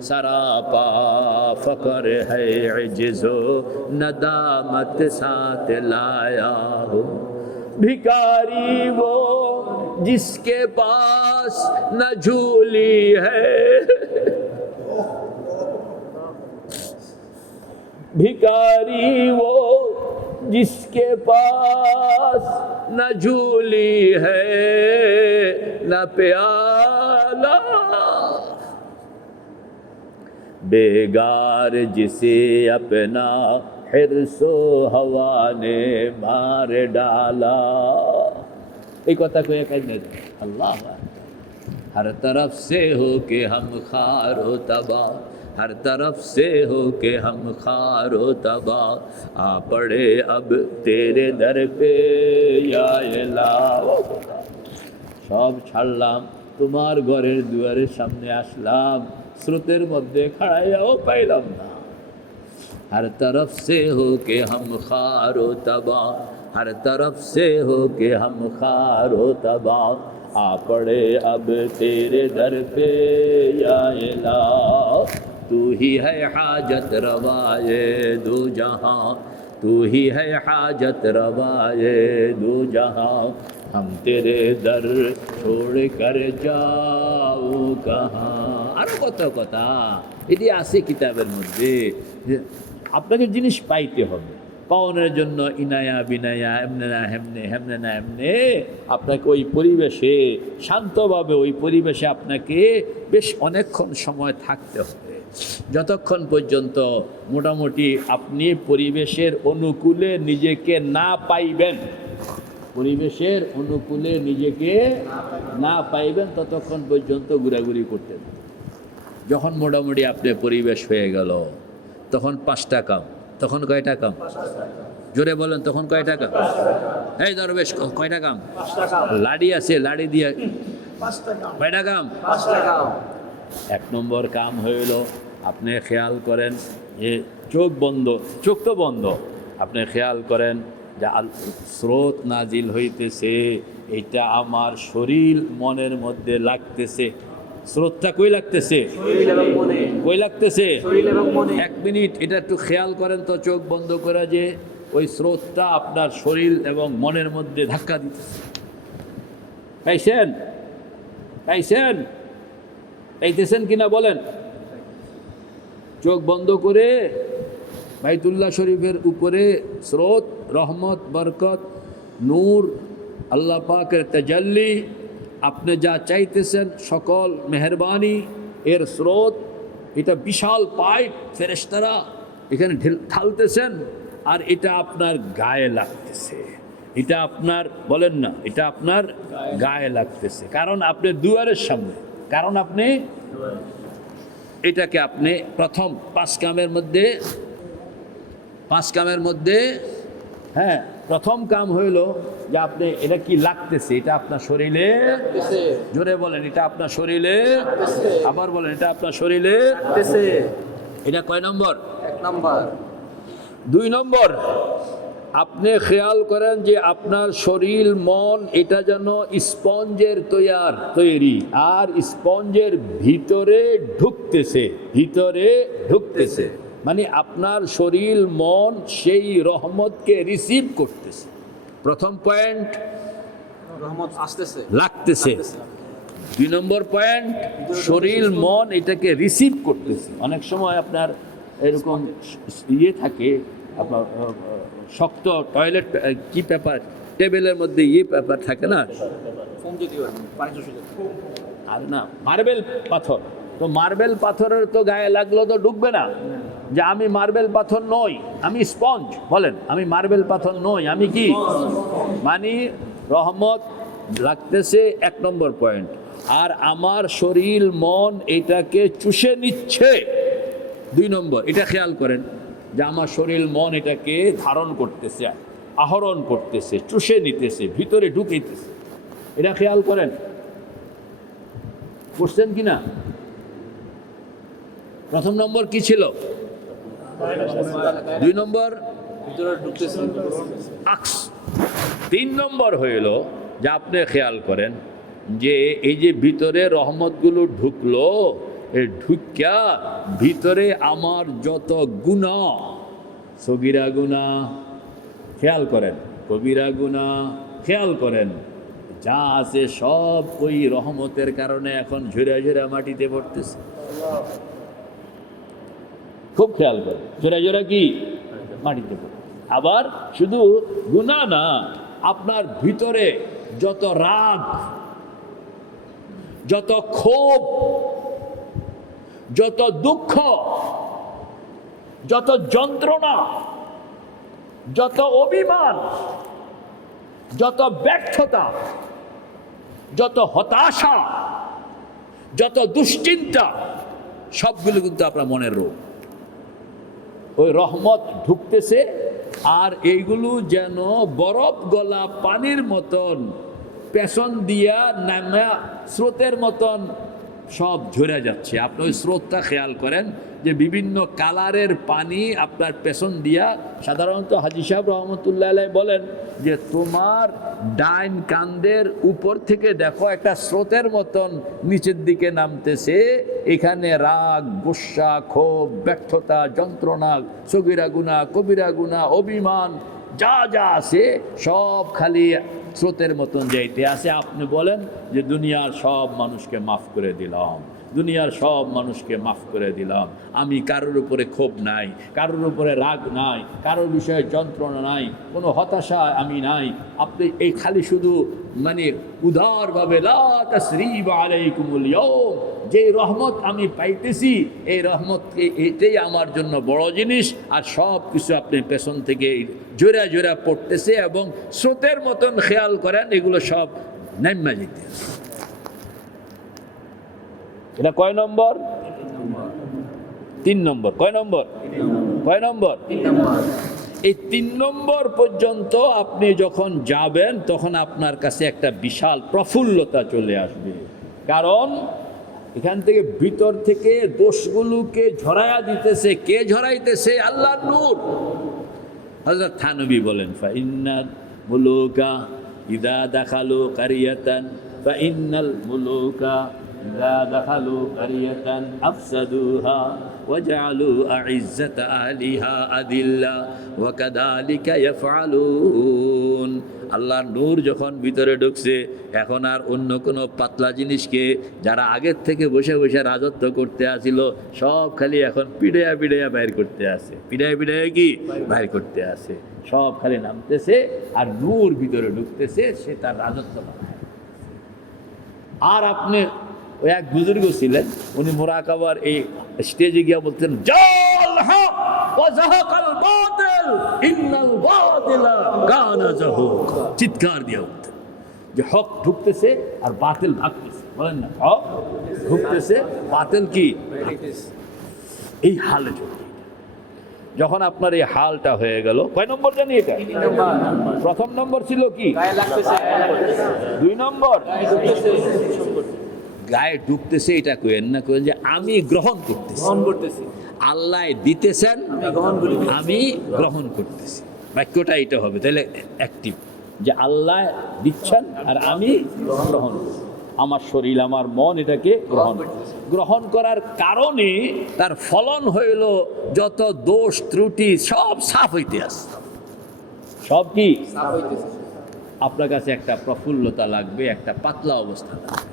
सरापा फकर है इज्जो नदामत साथ लाया हूँ, भिखारी वो जिसके पास न झूली है, भिखारी वो जिसके पास न झूली है न प्याला, बेगार जिसे अपना हिर्सो हवा ने मार डाला। एक কথা কয়ে কাঁদে আল্লাহ। हर तरफ से हो के हम खारो तबाह, हर तरफ से हो के हम खारो तबाह, आ पड़े अब तेरे दर पे या इलाह। সব ছাড়লাম, তোমার ঘরের দুয়ারের সামনে আসলাম, স্রোতের মধ্যে খাড়াইয়াও পাইলাম না। हर तरफ से हो के हम खारो तबाह, हर तरफ से हो के हम खारो तबाह, आ पड़े अब तेरे दर पे या इलाह। तू ही है हाजत रवाए दो जहां, तू ही है हाजत रवाए दो जहां, हम तेरे दर छोड़ कर जाओ कहाँ। আর কত কথা এটি আছে কিতাবের মধ্যে। আপনাকে জিনিস পাইতে হবে, পাওয়ানোর জন্য ইনায়া বিনায়া এমনে না হেমনে, হেমনে না এমনে, আপনাকে ওই পরিবেশে শান্তভাবে ওই পরিবেশে আপনাকে বেশ অনেকক্ষণ সময় থাকতে হবে, যতক্ষণ পর্যন্ত মোটামুটি আপনি পরিবেশের অনুকূলে নিজেকে না পাইবেন, পরিবেশের অনুকূলে নিজেকে না পাইবেন ততক্ষণ পর্যন্ত ঘোরাঘুরি করতে হবে। যখন মোটামুটি আপনার পরিবেশ হয়ে গেল তখন 5টা কাম। তখন কয়টা কাম? জোরে বলেন, তখন কয়টা কাম? এই দরবেশ কয়টা কাম? লাড়ি আছে, লাড়ি দিয়ে কয়টা কাম? 5টা কাম। 1 নম্বর কাম হইল আপনি খেয়াল করেন যে চোখ বন্ধ, চোখ তো বন্ধ, আপনি খেয়াল করেন যে স্রোত নাজিল হইতেছে, এটা আমার শরীর মনের মধ্যে লাগতেছে। স্রোতটা কই লাগতেছে? শরীর এবং মনে। কই লাগতেছে? শরীর এবং মনে। 1 মিনিট এটা একটু খেয়াল করেন তো, চোখ বন্ধ করে, যে ওই স্রোতটা আপনার শরীর এবং মনের মধ্যে ধাক্কা দিতেছে। পাইছেন? পাইছেন? পাইতেছেন কিনা বলেন? চোখ বন্ধ করে বাইতুল্লাহ শরীফের উপরে স্রোত, রহমত, বরকত, নূর, আল্লাহ পাকের তাজাল্লি, আপনি যা চাইতেছেন সকল মেহরবানি এর স্রোত, এটা বিশাল পাইপ, ফেরেশতারা এখানে ঢালতেছেন, আর এটা আপনার গায়ে লাগতেছে। এটা আপনার, বলেন না, এটা আপনার গায়ে লাগতেছে, কারণ আপনি দুয়ারের সামনে, কারণ আপনি এটাকে আপনি প্রথম 5 কামের মধ্যে হ্যাঁ, প্রথম কাম হইল যে আপনি এটা কি লাগতেছে, এটা আপনার শরীরে, লাগতেছে। জোরে বলেন, এটা আপনার শরীরে, লাগতেছে। আবার বলেন, এটা আপনার শরীরে। লাগতেছে। এটা কয় নম্বর? 1 নাম্বার। 2 নম্বর, আপনি খেয়াল করেন যে আপনার শরীর মন এটা যেন স্পঞ্জের তৈরি, আর স্পঞ্জের ভিতরে ঢুকতেছে, মানে আপনার শরীর মন সেই রহমতকে রিসিভ করতেছে। প্রথম পয়েন্ট রহমত আসতেছে, লাগতেছে। 2 নম্বর পয়েন্ট, শরীর মন এটাকে রিসিভ করতেছে। অনেক সময় আপনার এরকম ইয়ে থাকে, আপনার শক্ত টয়লেট কি পেপার, টেবিলের মধ্যে ইয়ে পেপার থাকে না, ফোম জাতীয় পানি শোষিত। আর না মার্বেল পাথর, তো মার্বেল পাথরের তো গায়ে লাগলো তো ঢুকবে না, যে আমি মার্বেল পাথর নই, আমি স্পঞ্জ। বলেন, আমি মার্বেল পাথর নই, আমি কি? মানে রহমত লাগতেছে, 1 নম্বর পয়েন্ট। আর আমার শরীর মন এটাকে চুষে নিচ্ছে, 2 নম্বর। এটা খেয়াল করেন যে আমার শরীর মন এটাকে ধারণ করতেছে, আহরণ করতেছে, চুষে নিতেছে, ভিতরে ঢুকিতেছে। এটা খেয়াল করেন, বুঝছেন কিনা? প্রথম নম্বর কি ছিল? 2 নম্বর ভিতরে ঢুকতেছে। আকস। 3 নম্বর হইল যে আপনি খেয়াল করেন যে এই যে ভিতরে রহমতগুলো ঢুকলো, এই ঢুকিয়া ভিতরে আমার যত গুনাহ, সগীরা গুনাহ খেয়াল করেন, কবিরা গুনাহ খেয়াল করেন, যা আছে সব ওই রহমতের কারণে এখন ঝরে ঝরে মাটিতে পড়তেছে। খুব খেয়াল করেন, ঝরে ঝরে কি মাটিতে পড়ে। আবার শুধু গুনাহ না, আপনার ভিতরে যত রাগ, যত ক্ষোভ, যত দুঃখ, যত যন্ত্রণা, যত অভিমান, যত ব্যর্থতা, যত হতাশা, যত দুশ্চিন্তা, সবগুলো কিন্তু আপনার মনের রোগ। ওই রহমত ঢুকতেছে, আর এইগুলো যেন বরফ গলা পানির মতন পেছন দিয়া নামা স্রোতের মতন সব ঝরে যাচ্ছে। আপনি ওই স্রোতটা খেয়াল করেন যে বিভিন্ন কালারের পানি আপনার পেছন দিয়া, সাধারণত হাজী সাহেব রহমতুল্লাহ আলাইহি বলেন যে তোমার ডাইন কান্দের উপর থেকে দেখো একটা স্রোতের মতন নিচের দিকে নামতেছে, এখানে রাগ, গুসা, ক্ষোভ, ব্যর্থতা, যন্ত্রণা, সগীরা গুনাহ, কবিরা গুনাহ, অভিমান, যা যা আছে সব খালি স্রোতের মতন যাইতে আছে। আপনি বলেন যে দুনিয়ার সব মানুষকে মাফ করে দিলাম, দুনিয়ার সব মানুষকে মাফ করে দিলাম, আমি কারোর উপরে ক্ষোভ নাই, কারোর উপরে রাগ নাই, কারোর বিষয়ে যন্ত্রণা নাই, কোনো হতাশা আমি নাই। আপনি এই খালি শুধু মানে উদারভাবে লা তাসরিবা আলাইকুমুল ইয়াউম, যে রহমত আমি পাইতেছি, এই রহমতকে, এটাই আমার জন্য বড় জিনিস। আর সব কিছু আপনি পেছন থেকে জোরা জোরা পড়তেছে, এবং স্রোতের মতন খেয়াল করেন এগুলো সব নেমে যেতে। এটা কয় নম্বর? 3 নম্বর। কয় নম্বর? কয় নম্বর? 3 নাম্বার। এই 3 নম্বর পর্যন্ত আপনি যখন যাবেন, তখন আপনার কাছে একটা বিশাল প্রফুল্লতা চলে আসবে, কারণ এখান থেকে ভিতর থেকে দোষগুলোকে ঝরাইয়া দিতেছে। কে ঝরাইতেছে? আল্লাহর নূর। হযরত থানবী বলেন, ফাইন্নাল মুলুকা ইদা দাখালু কারিয়াতান ফাইন্নাল মুলুকা ইযা দাখালু কারিয়াতান আফসাদুহা ওয়া জাআলু আ'iজ্জাতা আহলিহা আদিল্লা ওয়া কাযালিকা ইয়াফআলুন। আল্লাহর নূর যখন ভিতরে ঢুকছে, এখন আর অন্য কোনো পাতলা জিনিসকে যারা আগের থেকে বসে বসে রাজত্ব করতে আসিল সব খালি এখন পিড়াইয়া পিড়াইয়া বাইর করতে আসে, পিড়াইয়া পিড়াইয়া কি বাইর করতে আসে, সব খালি নামতেছে আর নূর ভিতরে ঢুকতেছে, সে তার রাজত্ব বানায়। আর আপনি ওই এক বুজুর্গ ছিলেন, উনি মুরাকাবার এই স্টেজে গিয়ে বলতেন জাল হক ওয়া যাহাকাল বাতিল ইন্নাল বাতিলা কানা যাহুকা, চিৎকার দিয়ে উঠতেন যে হক ঢুকতেছে আর বাতিল ভাগতেছে। বলেন না, হক ঢুকতেছে বাতিল কি এই হালে চলবে। যখন আপনার এই হালটা হয়ে গেল, কয় নম্বর জানি এটা? প্রথম নম্বর ছিল কি? গায়ে লাগতেছে, 2 নম্বর গায়ে ঢুকতেছে, গায়ে ঢুকতেছে। এটা কইেন না, কইেন যে আমি গ্রহণ করতেছি, গ্রহণ করতেছি, আল্লাহ দিতেছেন, আমি গ্রহণ করতেছি। বাক্যটা এটা হবে, তাহলে অ্যাক্টিভ, যে আল্লাহ দিচ্ছেন আর আমি গ্রহণ করছি। আমার শরীর, আমার মন এটাকে গ্রহণ করার কারণে তার ফলন হইল যত দোষ ত্রুটি সব সাফ হইতে আসে। সব কি সাফ হইতেছে। আপনার কাছে একটা প্রফুল্লতা লাগবে, একটা পাতলা অবস্থা লাগবে।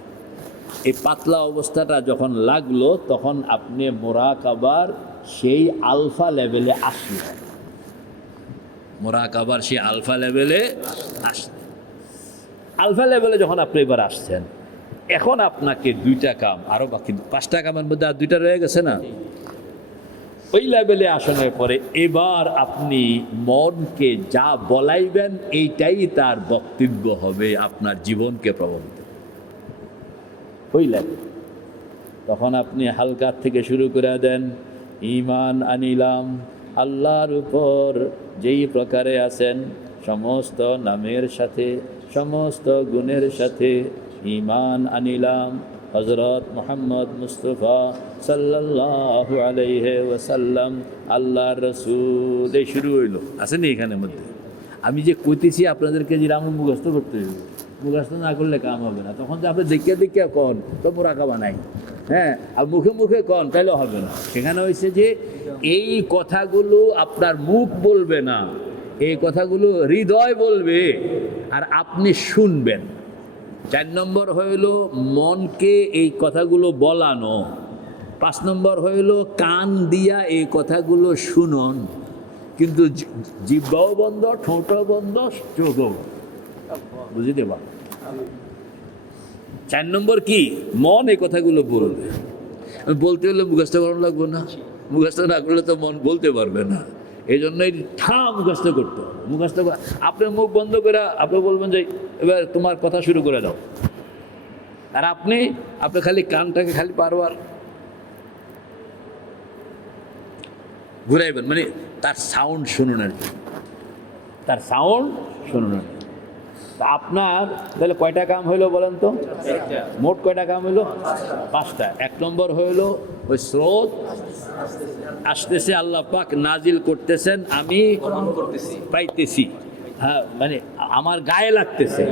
এই পাতলা অবস্থাটা যখন লাগলো তখন আপনি মুরাকাবার সেই আলফা লেভেলে আসলেন। মুরাকাবার সেই আলফা লেভেলে আসলেন। আলফা লেভেলে যখন আপনি এবার আসছেন, এখন আপনাকে 2টা কাম, আরো বাকি 5টা কামের মধ্যে আর 2টা রয়ে গেছে না? ওই লেভেলে আসানোর পরে এবার আপনি মনকে যা বলাইবেন এইটাই তার বক্তব্য হবে, আপনার জীবনকে প্রভাবিত ওই লেভেল। তখন আপনি হালকার থেকে শুরু করে দেন, ঈমান আনিলাম আল্লাহর উপর যেই প্রকারে আছেন সমস্ত নামের সাথে, সমস্ত গুণের সাথে। ঈমান আনিলাম হযরত মুহাম্মদ মুস্তাফা সাল্লাল্লাহু আলাইহি ওয়াসাল্লাম আল্লাহর রাসূল। এই শুরু হইল, আসেনি এখানের মধ্যে? আমি যে কইতেছি আপনাদেরকে যে আমি মুখস্থ করতে হইব, মুখস্থ না করলে কাম হবে না। তখন তো আপনি দেখিয়া দেখিয়া কন তো মুরাকাবা নাই, হ্যাঁ, আর মুখে মুখে কন তাইলে হবে না। সেখানে হয়েছে যে এই কথাগুলো আপনার মুখ বলবে না, এই কথাগুলো হৃদয় বলবে আর আপনি শুনবেন। 4 নম্বর হইল মনকে এই কথাগুলো বলানো। 5 নম্বর হইল কান দিয়া এই কথাগুলো শুনুন, কিন্তু জিহ্বাও বন্ধ, ঠোঁটও বন্ধ, চোখও বুঝিতে পার। 4 নম্বর কি? মন এই কথাগুলো বলবে। বলতে হলে মুখস্থ করানো লাগবে না, মুখস্থ না করলে তো মন বলতে পারবে না। এই জন্যই মুখস্থ করতে হবে। মুখস্থ আপনি মুখ বন্ধ করে আপনি বলবেন যে এবার তোমার কথা শুরু করে দাও, আর আপনি খালি কানটাকে খালি বারবার ঘুরাইবেন, মানে তার সাউন্ড শুনুন আর কি, তার সাউন্ড শুনুন। তা আপনার তাহলে কয়টা কাম হইলো বলেন তো? মোট কয়টা কাম হইলো? 5টা। 1 নম্বর হইলো ওই স্রোত আসতেছে, আল্লাহ পাক নাজিল করতেছেন, আমি পাইতেছি, হ্যাঁ, মানে আমার গায়ে লাগতেছে,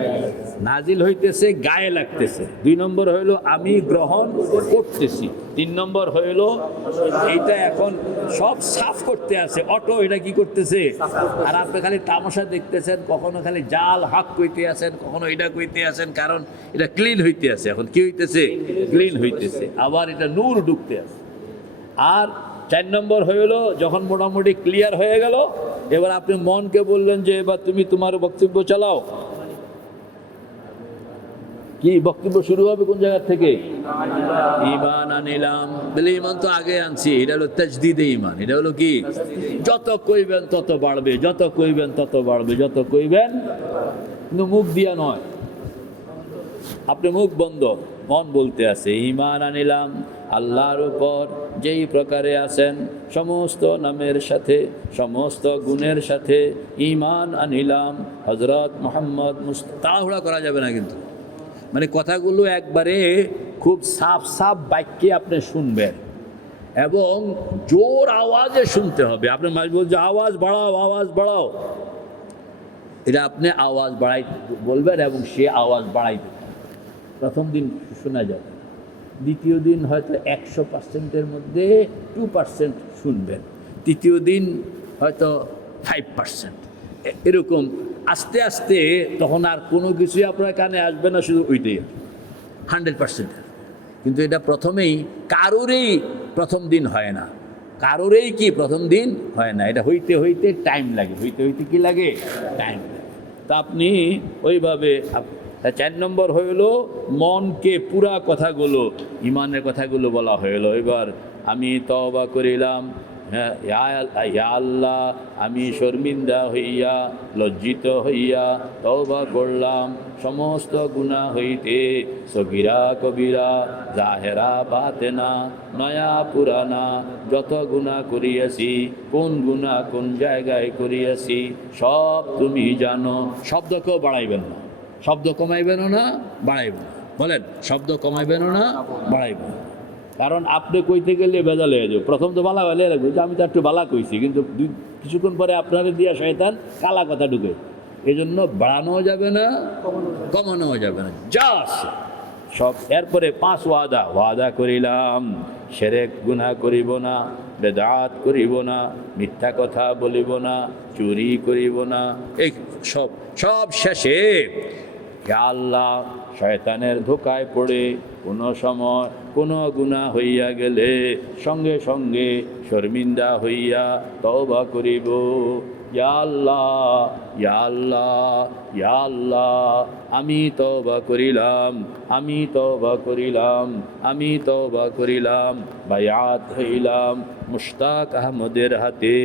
নাজিল হইতেছে, গায়ে লাগতেছে। 2 নম্বর হইলো আমি গ্রহণ করতেছি। 3 নম্বর হইলো এইটা এখন সব সাফ করতে আছে, অটো এটা কি করতেছে, আর আপনি খালি তামাশা দেখতেছেন, কখনো খালি জাল হক কইতে আছেন, কখনো এটা কইতে আছেন, কারণ এটা ক্লিন হইতে আছে। এখন কি হইতেছে? ক্লিন হইতেছে, আবার এটা নূর ঢুকতে আছে। আর 4 নম্বর হইল যখন মোটামুটি ক্লিয়ার হয়ে গেল, এবার আপনি মনকে বললেন যে এবার তুমি তোমার বক্তব্য চালাও। কি বক্তব্য শুরু হবে কোন জায়গা থেকে? ঈমান আনিলাম। বলে ঈমান তো আগে আনছি, এটা হলো তাজদীদে ঈমান। এটা হলো কি? যত কইবেন তত বাড়বে, যত কইবেন তত বাড়বে, যত কইবেন, কিন্তু মুখ দিয়া নয়, আপনি মুখ বন্ধ, মন বলতে আছে ঈমান আনিলাম আল্লাহর উপর যেই প্রকারে আছেন সমস্ত নামের সাথে, সমস্ত গুণের সাথে। ঈমান আনিলাম হযরত মুহাম্মদ মুস্তাফা। তাড়াহুড়া করা যাবে না কিন্তু, মানে কথাগুলো একবারে খুব সাফ সাফ বাক্যে আপনি শুনবেন এবং জোর আওয়াজে শুনতে হবে। আপনি মাঝে বলছে আওয়াজ বাড়াও, আওয়াজ বাড়াও, এটা আপনি আওয়াজ বাড়াই বলবেন এবং সে আওয়াজ বাড়াইতে। প্রথম দিন শোনা যাবে, দ্বিতীয় দিন হয়তো 100%-এর মধ্যে 2% শুনবেন, তৃতীয় দিন হয়তো 5%, এরকম আস্তে আস্তে তখন আর কোনো কিছুই আপনার কানে আসবে না, শুধু ওইটাই 100%। কিন্তু এটা প্রথমেই কারোরই প্রথম দিন হয় না, কারোরই কি প্রথম দিন হয় না, এটা হইতে হইতে টাইম লাগে, হইতে হইতে কি লাগে, টাইম লাগে। তা আপনি ওইভাবে 4 নম্বর হইল মনকে পুরা কথাগুলো, ইমানের কথাগুলো বলা হইল। এবার আমি তওবা করিলাম, হ্যাঁ ইয়া আল্লাহ, আমি শর্মিন্দা হইয়া লজ্জিত হইয়া তওবা করলাম সমস্ত গুনাহ হইতে, সগীরা কবিরা, জাহেরা বাতেনা, নয়া পুরানা, যত গুনাহ করিয়াছি, কোন গুনাহ কোন জায়গায় করিয়াছি সব তুমি জানো। শব্দকেও বাড়াইবেন না, শব্দ কমাইবেনও না, বাড়াইবেন না। বলেন, শব্দ কমাইবেনও না, বাড়াইবেন না। কারণ আপনি কইতে গেলে বেজাল হয়ে যাবে। প্রথম তো বালা ভালো লাগবে যে আমি তো একটু বালা কইছি, কিন্তু কিছুক্ষণ পরে আপনারা দিয়া শয়তান কালা কথা ঢুকে। এই জন্য বাড়ানোও যাবে না, কমানোও যাবে না, যা আছে সব। এরপরে 5 ওয়াদা করিলাম, শিরক গুনাহ করিব না, বেদাত করিব না, মিথ্যা কথা বলিব না, চুরি করিব না। এই সব শেষে হে আল্লাহ, শয়তানের ধোকায় পড়ে কোনো সময় কোনো গুনাহ হইয়া গেলে সঙ্গে সঙ্গে শর্মিন্দা হইয়া তওবা করিব। ইয়া আল্লাহ, ইয়া আল্লাহ, ইয়া আল্লাহ, আমি তওবা করিলাম, আমি তওবা করিলাম, আমি তওবা করিলাম। বায়াত হইলাম মুশতাক আহমদের হাতে,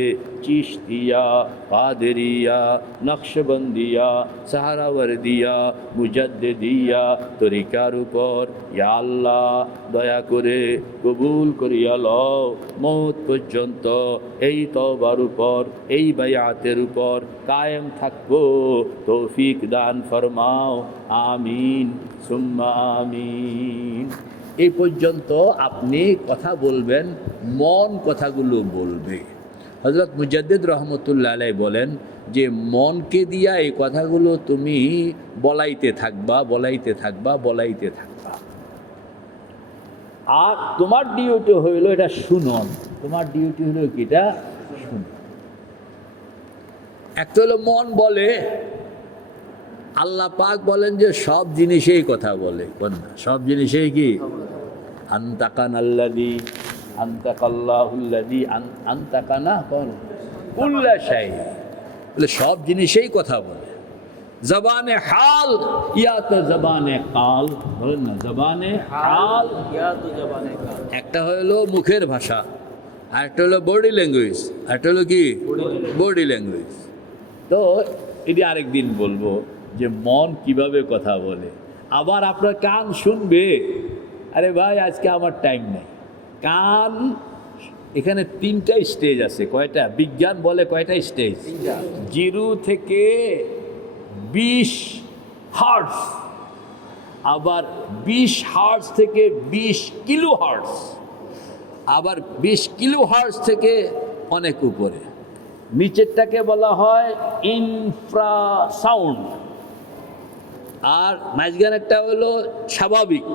চিশতিয়া, কাদেরিয়া, নকশবন্দিয়া, সাহারাওয়ার্দিয়া, মুজাদ্দিদিয়া তরিকার উপর। ইয়া আল্লাহ, দয়া করে কবুল করিয়া লও, মৌত পর্যন্ত এই তওবার উপর, এই বায়াতের উপর কায়েম থাকবো, তৌফিক দান ফরমাও, আমিন সুম্মা আমিন। এই পর্যন্ত আপনি কথা বলবেন, মন কথাগুলো বলবে। হযরত মুজাদ্দিদ রহমতুল্লাহ আলাইহি বলেন যে মনকে দিয়া এই কথাগুলো তুমি বলাইতে থাকবা, বলাইতে থাকবা, বলাইতে থাকবা। আর তোমার ডিউটি হইল এটা শুনন, তোমার ডিউটি হইল কি, এটা শুন। একটা হলো মন বলে, আল্লাহ পাক বলেন যে সব জিনিসেই কথা বলে, সব জিনিসেই কি, আনতাকানাল্লাযী আনতাকাল্লাহুল্লাযী আনতাকানা কুল্লা শাই, বলে সব জিনিসেই কথা বলে। জবানে হাল ইয়া তো জবানে কাল, বলেন না, জবানে হাল ইয়া তো জবানে কাল। একটা হলো মুখের ভাষা, আর একটা হলো বডি ল্যাঙ্গুয়েজ, আর একটা হলো কি বডি ল্যাঙ্গুয়েজ। তো এটি আরেকদিন বলবো যে মন কিভাবে কথা বলে। আবার আপনার কান শুনবে, আরে ভাই আজকে আমার টাইম নেই। কান, এখানে 3টা স্টেজ আছে। কয়টা? বিজ্ঞান বলে কয়টা স্টেজ? 0 থেকে 20 হার্টজ, আবার 20 হার্টজ থেকে 20 কিলো হার্টজ, আবার 20 কিলো হার্টজ থেকে অনেক উপরে। নিচেরটাকে বলা হয় ইনফ্রাসাউন্ড, আর মাঝখানেরটা হলো স্বাভাবিক,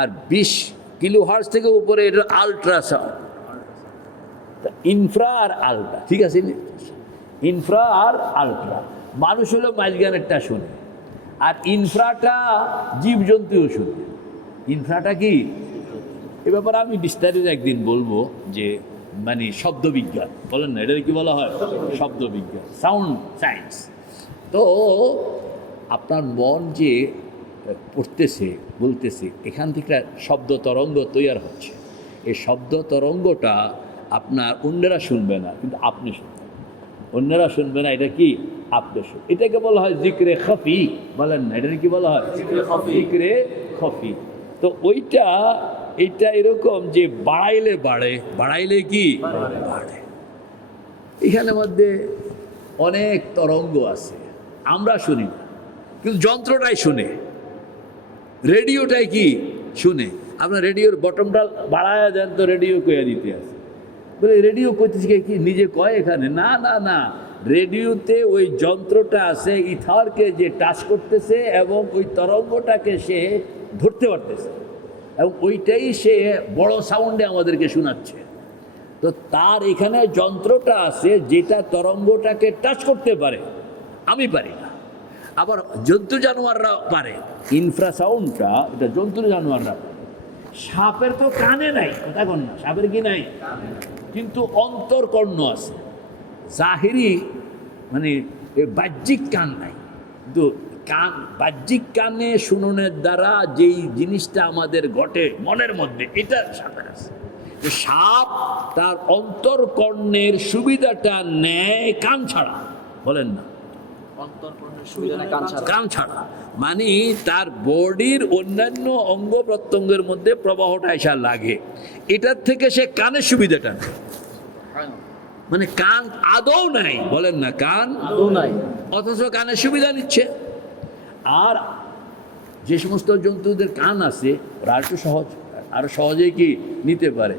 আর 20 কিলো হার্টজ থেকে উপরে এটা আলট্রাসাউন্ড। ইনফ্রা আর আলট্রা, ঠিক আছে? ইনফ্রা আর আলট্রা। মানুষ হলো মাঝখানেরটা শুনে, আর ইনফ্রাটা জীবজন্তুও শুনে। ইনফ্রাটা কি, এ ব্যাপারে আমি বিস্তারিত একদিন বলবো, যে মানে শব্দবিজ্ঞান বলেন না, এটা কি বলা হয়? শব্দবিজ্ঞান, সাউন্ড সায়েন্স। তো আপনার মন যে পড়তেছে, বলতেছে, এখান থেকে শব্দ তরঙ্গ তৈরি হচ্ছে। এই শব্দ তরঙ্গটা আপনার অন্যরা শুনবে না, কিন্তু আপনি শুনবেন। অন্যরা শুনবে না, এটা কি আপনি শুনবেন। এটাকে বলা হয় জিক্রে খফি, বলেন না, এটা কি বলা হয়? জিক্রে খফি। তো এইটা এরকম যে বাড়াইলে বাড়ে, বাড়াইলে কি বাড়ে। এখানের মধ্যে অনেক তরঙ্গ আছে, আমরা শুনি না, কিন্তু যন্ত্রটাই শুনে, রেডিওটাই কি শুনে। আপনার রেডিওর বটমটা বাড়ায়া দেন তো রেডিও কয়ে দিতে আছে, বলে রেডিও করতেছি কি নিজে কয় এখানে? না না না, রেডিওতে ওই যন্ত্রটা আছে, ইথারকে যে টাচ করতেছে এবং ওই তরঙ্গটাকে সে ধরতে পারতেছে। এবং ওইটাই সে বড় সাউন্ডে আমাদেরকে শোনাচ্ছে। তো তার এখানে যন্ত্রটা আছে যেটা তরঙ্গটাকে টাচ করতে পারে, আমি পারি না। আবার জন্তু জানোয়াররা পারে, ইনফ্রাসাউন্ডটা এটা জন্তু জানোয়াররা পারে। সাপের তো কানে নাই, কথা কন না, সাপের কি নাই, কিন্তু অন্তর্কর্ণ আছে। জাহিরি মানে বাহ্যিক কান নাই, কিন্তু কান, বাহ্যিক কানে শুননের দ্বারা যেই জিনিসটা আমাদের ঘটে মনের মধ্যে, এটা সাপের আছে। যে সাপ তার অন্তর্কর্ণের সুবিধাটা নেয় কান ছাড়া, বলেন না, অন্তর্কর্ণের সুবিধা নেই কান ছাড়া। কান ছাড়া মানে তার বডির অন্যান্য অঙ্গ প্রত্যঙ্গের মধ্যে প্রবাহটা এসে লাগে, এটার থেকে সে কানের সুবিধাটা নেয়। মানে কান আদৌ নাই, বলেন না, কান আদৌ নাই, অথচ কানের সুবিধা নিচ্ছে। আর যে সমস্ত জন্তুদের কান আছে ওরা একটু সহজ, আরো সহজেই কি নিতে পারে।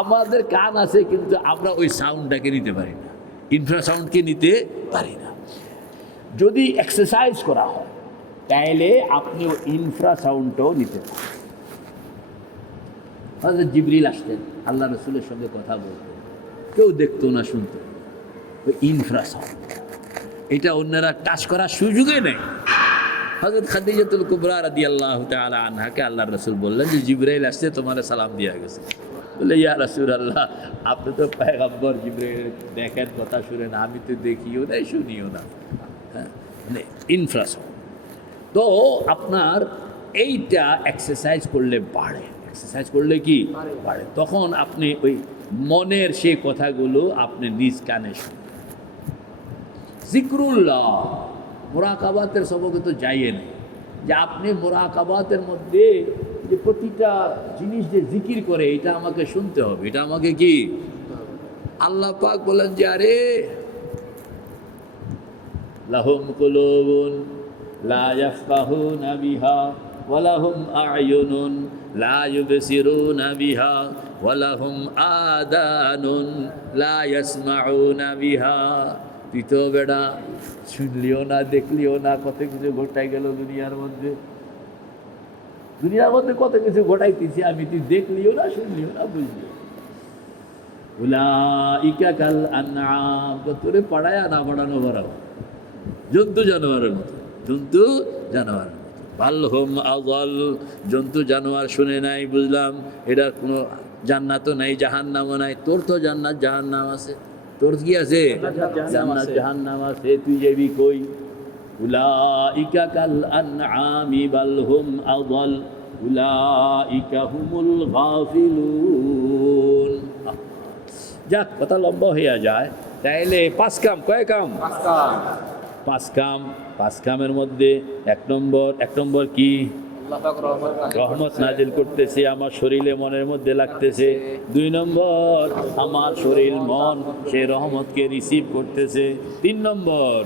আমাদের কান আছে কিন্তু আমরা ওই সাউন্ডটাকে নিতে পারি না, ইনফ্রাসাউন্ডকে নিতে পারি না। যদি এক্সারসাইজ করা হয় তাহলে আপনি ওই ইনফ্রাসাউন্ডটাও নিতে পারেন। হযরত জিবরিল আসতেন, আল্লাহ রসুলের সঙ্গে কথা বলতেন, কেউ দেখতো না, শুনতো। ওই ইনফ্রাসাউন্ড এটা অন্যরা টাচ করার সুযোগই নেই। হযরত খাদিজাতুল কুবরা রাদিয়াল্লাহু তাআলা আনহাকে আল্লাহর রাসূল বললেন যে জিবরাইল আসছে, তোমার সালাম দিয়া গেছে। বলে ইয়া রাসূলুল্লাহ, আপনি তো পয়গম্বর, জিবরাইল দেখেন, কথা শুনেন, আমি তো দেখিও না শুনিও না। হ্যাঁ, মানে ইনফ্রাসাউন্ড। তো আপনার এইটা এক্সারসাইজ করলে বাড়ে, এক্সারসাইজ করলে কি বাড়ে, তখন আপনি ওই মনের সেই কথাগুলো আপনি নিজ কানে শুনবেন। জিক্রুল্লাহ, মোরাকাবাতের সবকে তো যাইয়ে নেই, যে আপনি মোরাকাবাতের মধ্যে যে প্রতিটা জিনিস যে জিকির করে এটা আমাকে শুনতে হবে, এটা আমাকে কি আল্লাহ পাক বলেন যে আরে লাহুম কুলুবুন লা ইয়াফকাহুনা বিহা ওয়া লাহুম আ'য়ুনুন লা ইউবসিরুনা বিহা ওয়া লাহুম আদানুন লা ইয়াসমাউনা বিহা। তুই তো বেটা শুনলিও না, দেখলিও না, কত কিছু ঘটাই গেল দুনিয়ার মধ্যে, দুনিয়ার মধ্যে কত কিছু ঘটাইতেছি আমি, তুই দেখলিও না, শুনলিও না, বুঝলিও। উলাইকা কাল আনআম, তোরে পড়ায়া না পড়ানো বরাবর, জন্তু জানোয়ারের মতো, জন্তু জানোয়ারের মতো। বালহুম আযাল, জন্তু জানোয়ার শুনে নাই, বুঝলাম এটা কোনো জান্নাতও নাই, জাহান্নামও নাই। তোর তো জান্নাত জাহান্নাম আছে, তোর কি আছে, জান্নাত জাহান্নাম আছে, তুই যাবি কই? উলাইকা কাল আনআমি বালহুম আযাল উলাইকা হুমুল গাফিলুন। যাক, কথা লম্বা হইয়া যায়। তাইলে পাঁচ কাম, কয় কাম? পাঁচ কাম। পাঁচ কামের মধ্যে এক নম্বর কি? রহমত নাজিল করতেছে, আমার শরীরে মনের মধ্যে লাগতেছে। 2 নম্বর, আমার শরীর মন সেই রহমতকে রিসিভ করতেছে। 3 নম্বর,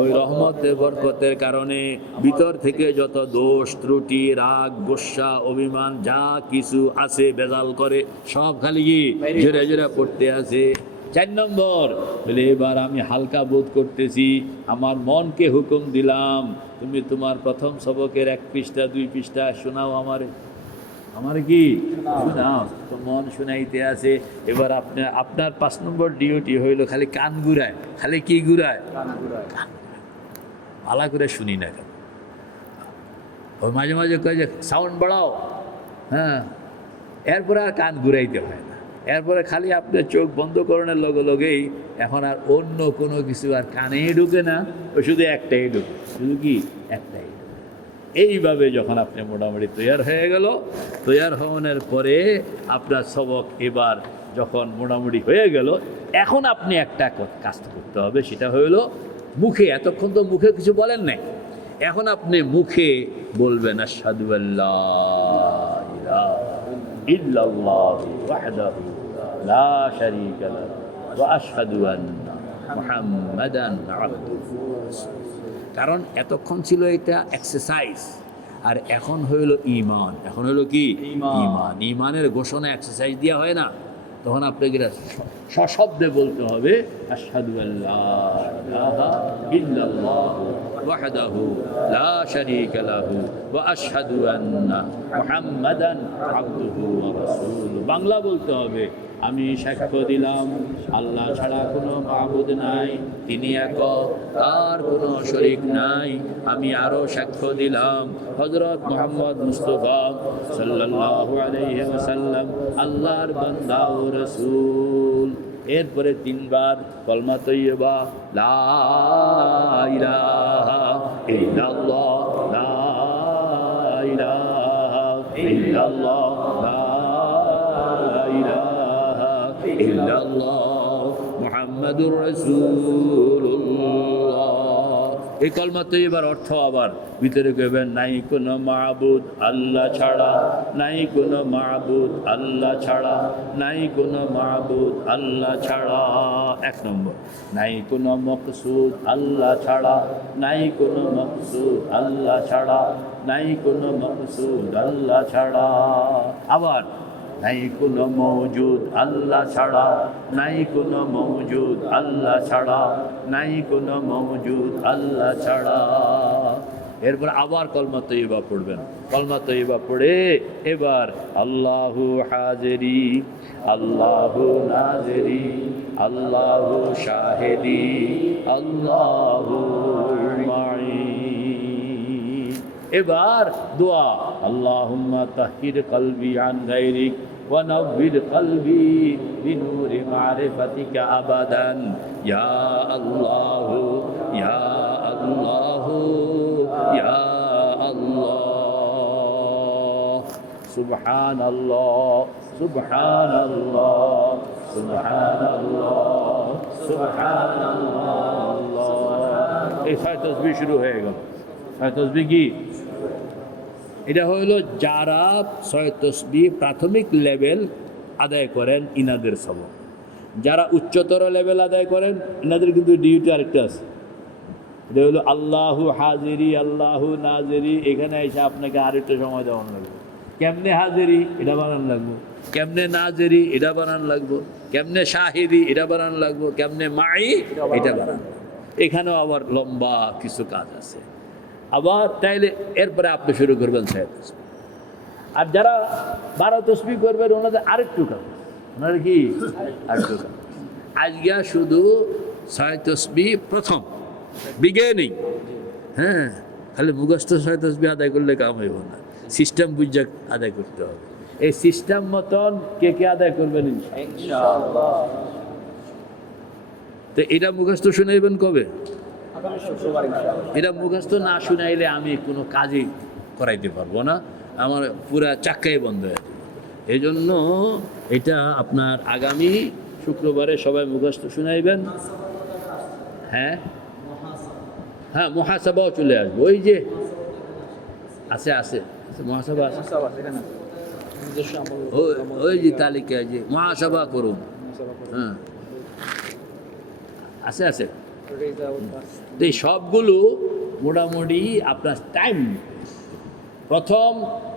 ওই রহমতের বরকতের কারণে ভিতর থেকে যত দোষ ত্রুটি, রাগ, গোসা, অভিমান যা কিছু আছে বেজাল করে সব খালি কি জোরে জোরে পড়তে আছে। 4 নম্বর, বলে এবার আমি হালকা বোধ করতেছি, আমার মনকে হুকুম দিলাম, তুমি তোমার প্রথম সবকের 1 পৃষ্ঠা 2 পৃষ্ঠা শোনাও আমার কি শোনাও। তো মন শুনাইতে আছে। এবার আপনার 5 নম্বর ডিউটি হইল খালি কান ঘুরায়, খালি কি ঘুরায়, ভালো করে শুনি না কেন। ওই মাঝে মাঝে কয় যে সাউন্ড বাড়াও, হ্যাঁ, এরপরে আর কান ঘুরাইতে হয় না। এরপরে খালি আপনার চোখ বন্ধ করানোর লগে লগেই এখন আর অন্য কোনো কিছু আর কানেই ঢুকে না, ও শুধু একটাই ঢুকে, শুধু কি একটাই ঢুকে। এইভাবে যখন আপনি মোটামুটি তৈয়ার হয়ে গেল, তৈয়ার হওয়ার পরে আপনার সবক এবার যখন মোটামুটি হয়ে গেল, এখন আপনি একটা কাজ করতে হবে, সেটা হলো মুখে, এতক্ষণ তো মুখে কিছু বলেন নাই, এখন আপনি মুখে বলবেন আশহাদু আল্লা ইলাহা ইল্লাল্লাহু ওয়াহদাহু লা শারীকা লাহু ওয়া আশহাদু আন্না মুহাম্মাদান আবদুহু। কারণ এতক্ষণ ছিল এটা এক্সারসাইজ, আর এখন হইল ঈমান। এখন হইল কি ঈমান। ঈমানের ঘোষণা এক্সারসাইজ দেওয়া হয় না, তখন আপনাকে সশব্দে বলতে হবে আশহাদু আল্লা ইলাহা ইল্লাল্লাহু ওয়াহদাহু লা শারীকা লাহু ওয়া আশহাদু আন্না মুহাম্মাদান আবদুহু ওয়া রাসূলুহু। বাংলা বলতে হবে, আমি সাক্ষ্য দিলাম আল্লাহ ছাড়া কোনো মাবুদ নাই, তিনি একক, তার কোনো শরীক নাই। আমি আরও সাক্ষ্য দিলাম হযরত মুহাম্মদ মুস্তাফা সাল্লাল্লাহু আলাইহি ওয়াসাল্লাম আল্লাহর বান্দা ও রাসূল। এরপরে 3 বার কলমা তৈয়বা, লা ইলাহা ইল্লাল্লাহ, লা ইলাহা ইল্লাল্লাহ, লা ইলাহা ইল্লাল্লাহ মুহাম্মাদুর রাসূলুল্লাহ। এই কলমা তৈয়বার অর্থ আবার ভিতরে কইবেন, নাই কোনো মাবুদ আল্লাহ ছাড়া, নাই কোনো মাবুদ আল্লাহ ছাড়া, নাই কোনো মাবুদ আল্লাহ ছাড়া। 1 নম্বর, নাই কোনো মকসুদ আল্লাহ ছাড়া, নাই কোনো মকসুদ আল্লাহ ছাড়া, নাই কোনো মকসুদ আল্লাহ ছাড়া। আবার নাই কোনো মওজুদ আল্লাহ ছাড়া, নাই কোনো মওজুদ আল্লাহ ছাড়া, নাই কোনো মওজুদ আল্লাহ ছাড়া। এরপর আবার কলমা তৈয়বা পড়বেন। কলমা তৈয়বা পড়ে এবার আল্লাহু হাজিরি, আল্লাহু নাজিরি, আল্লাহু শাহিদি, আল্লাহু মাই। এবার দোয়া, আল্লাহুম্মা তাহহির কলবি আন গায়রিক ওয়া নাওয়ির কলবি বিনূরি মারিফাতিকা আবাদান ইয়া আল্লাহু ইয়া আল্লাহু ইয়া আল্লাহ। সুবহানাল্লাহ সুবহানাল্লাহ সুবহানাল্লাহ সুবহানাল্লাহ। এই 6 তাসবিহ শুরু হয়ে গেল। 6 তাসবিহ কি? এটা হলো যারা 6 তাসবিহ প্রাথমিক লেভেল আদায় করেন ইনাদের সবক। যারা উচ্চতর লেভেল আদায় করেন ইনাদের কিন্তু ডিউটি আরেকটা আছে, এটা হলো আল্লাহু হাজিরি, আল্লাহু নাজিরি। এখানে এসে আপনাকে আরেকটা সময় দেওয়ানো লাগবে। কেমনে হাজিরি এটা বানান লাগবো, কেমনে নাজিরি এটা বানান লাগবো, কেমনে শাহিদি এটা বানান লাগবো, কেমনে মাই এটা বানান। এখানেও আবার লম্বা কিছু কাজ আছে। আবার তাইলে এরপরে আপনি শুরু করবেন 6 তাসবিহ। আর যারা 12 তাসবিহ করবেন ওনাদের আরেকটু কাজ, ওনার কি আরেকটু কাজ। আজকে শুধু 6 তাসবিহ প্রথম বিগিনিং। হ্যাঁ, খালি মুখস্থ 6 তাসবিহ আদায় করলে কাম হইব না, সিস্টেম বুঝে আদায় করতে হবে। এই সিস্টেম মতন কে কে আদায় করবেন ইনশাআল্লাহ। তো এটা মুখস্থ শুনাইবেন কবে? এটা মুখস্থ না শুনাইলে আমি কোনো কাজই করাইতে পারবো না, আমার পুরা চাক্কাই বন্ধ হয়ে যাবে। এই জন্য এটা আপনার আগামী শুক্রবারে সবাই মুখস্থ শুনাইবেন। হ্যাঁ হ্যাঁ, মুহাসাবাও চলে আসবে। ওই যে আছে আছে মুহাসাবা আছে, ওই যে তালিকায় যে মুহাসাবা করুন। হ্যাঁ আছে আছে। তো এই সবগুলো মোটামুটি আপনার টাইম, প্রথম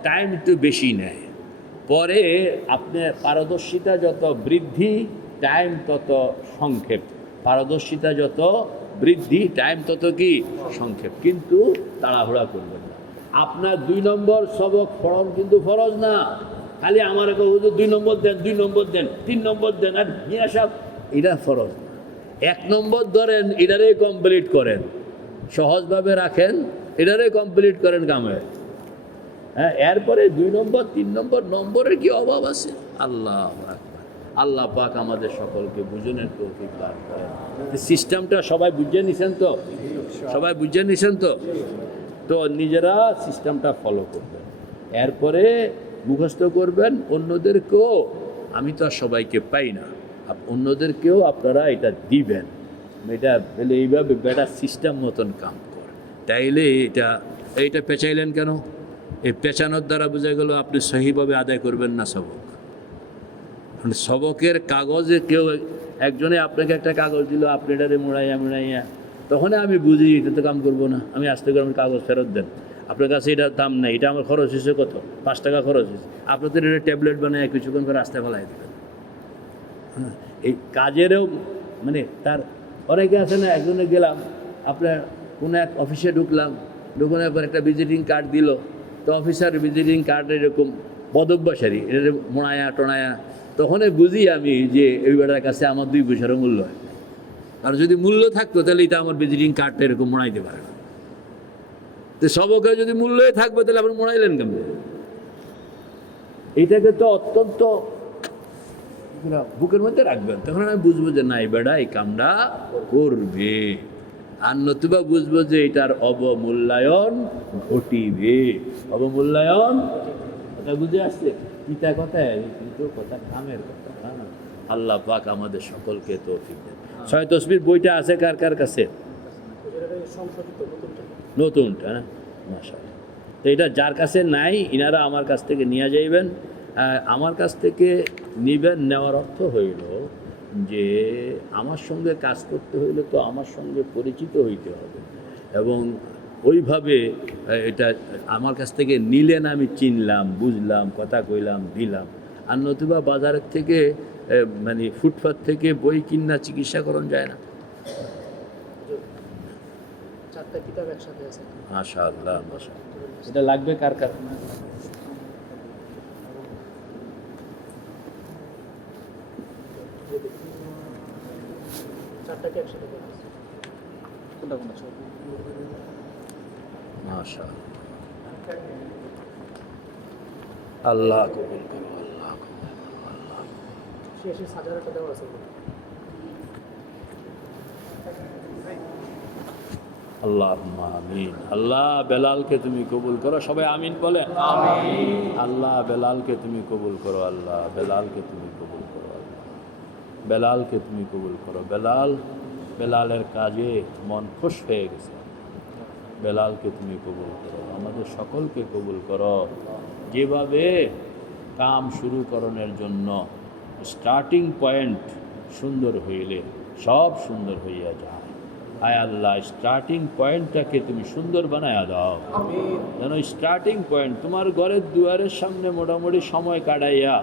টাইম একটু বেশি নেয়, পরে আপনার পারদর্শিতা যত বৃদ্ধি টাইম তত সংক্ষেপ, পারদর্শিতা যত বৃদ্ধি টাইম তত কি সংক্ষেপ। কিন্তু তাড়াহুড়া করবেন না। আপনার 2 নম্বর সবক পড়ন কিন্তু ফরজ না। খালি আমার হুজুর 2 নম্বর দেন, 2 নম্বর দেন, 3 নম্বর দেন, আর মিয়া সাহেব এটা ফরজ না। 1 নম্বর ধরেন, এটারে কমপ্লিট করেন, সহজভাবে রাখেন, এটারে কমপ্লিট করেন কামে। হ্যাঁ, এরপরে 2 নম্বর 3 নম্বর নম্বরের কি অভাব আছে? আল্লাহ আকবার। আল্লাহ পাক আমাদের সকলকে বুঝনের তৌফিক দান করেন। সিস্টেমটা সবাই বুঝে নিছেন তো? সবাই বুঝে নিছেন তো? তো নিজেরা সিস্টেমটা ফলো করবেন, এরপরে মুখস্থ করবেন। অন্যদেরকেও, আমি তো আর সবাইকে পাই না, অন্যদেরকেও আপনারা এটা দিবেন। এটা বলে এইভাবে বেটা সিস্টেম মতন কাম করে, তাইলে এইটা পেঁচাইলেন কেন? এই পেঁচানোর দ্বারা বোঝা গেল আপনি সহিভাবে আদায় করবেন না সবক। সবকের কাগজে কেউ একজনে আপনাকে একটা কাগজ দিল, আপনি এটারে মুড়াইয়া, তখন আমি বুঝি এটা তো কাম করবো না, আমি আসতে করে আমার কাগজ ফেরত দেন। আপনার কাছে এটার দাম নেই, এটা আমার খরচ হয়েছে কত, 5 টাকা খরচ হয়েছে, আপনাদের এটা ট্যাবলেট বানায় কিছুক্ষণ করে রাস্তায় ফেলাই দেবেন। হ্যাঁ, এই কাজেরও মানে তার অনেকে আছে না, একজনে গেলাম আপনার কোনো এক অফিসে ঢুকলাম, ঢুকানোর পর একটা ভিজিটিং কার্ড দিল, তো অফিসার ভিজিটিং কার্ড এরকম বদভ্যাসারী, এটা মোড়ায়া টোনায়া, তখনই বুঝি আমি যে এই বেটার কাছে আমার 2 পয়সারও মূল্য হয়। আর যদি মূল্য থাকতো তাহলে এটা আমার ভিজিটিং কার্ডটা এরকম মোড়াইতে পারে না। তো সবকে যদি মূল্যই থাকবে তাহলে আপনি মোড়াইলেন কেমন? এইটাকে তো অত্যন্ত বুকের মধ্যে রাখবেন, তখন আমি বুঝবো যে না এই বেটা এই কামটা করবে। আর নতুবা বুঝবো যে এটার অবমূল্যায়ন ঘটিবে, অবমূল্যায়ন। কথা বুঝে আসছে? পিতা কথায় কিন্তু কথা কামের কথা। হ্যাঁ, আল্লাহ পাক আমাদের সকলকে তৌফিক দেন। 6 তসবির বইটা আছে কার কার কাছে? নতুনটা না, মাশাআল্লাহ। তো এটা যার কাছে নাই ইনারা আমার কাছ থেকে নিয়ে যাইবেন। আমার কাছ থেকে নিবেন, নেওয়ার অর্থ হইল যে আমার সঙ্গে কাজ করতে হইলে তো আমার সঙ্গে পরিচিত হইতে হবে, এবং ওইভাবে এটা আমার কাছ থেকে নিলেন, আমি চিনলাম, বুঝলাম, কথা কইলাম, দিলাম। আর নতুবা বাজারের থেকে মানে ফুটপাত থেকে বই কিনা চিকিৎসা করণ যায় না। 4টা কিতাব একসাথে আছে। মাশাআল্লাহ, মাশাআল্লাহ। এটা লাগবে কার কার? চারটাকে একসাথে করা আছে। কোনটা কোনটা ছোট? মাশাআল্লাহ। আল্লাহ কবুল করো, আল্লাহ কবুল করো, আল্লাহ। শেষে সাজারাটা দেওয়া আছে। আল্লাহুম্মা আমিন। আল্লাহ বেলালকে তুমি কবুল করো, সবাই আমিন বলে। আমিন। আল্লাহ বেলালকে তুমি কবুল করো, আল্লাহ বেলালকে তুমি কবুল করো, আল্লাহ বেলালকে তুমি কবুল করো। বেলালের কাজে মন খুশ হয়ে গেছে, বেলালকে তুমি কবুল করো, আমাদের সকলকে কবুল করো। যেভাবে কাম শুরু করণের জন্য স্টার্টিং পয়েন্ট সুন্দর হইলে সব সুন্দর হইয়া যায়। আয় আল্লাহ, স্টার্টিং পয়েন্টটাকে তুমি সুন্দর বানায়া দাও, যেন স্টার্টিং পয়েন্ট তোমার ঘরের দুয়ারের সামনে মোটামুটি সময় কাটাইয়া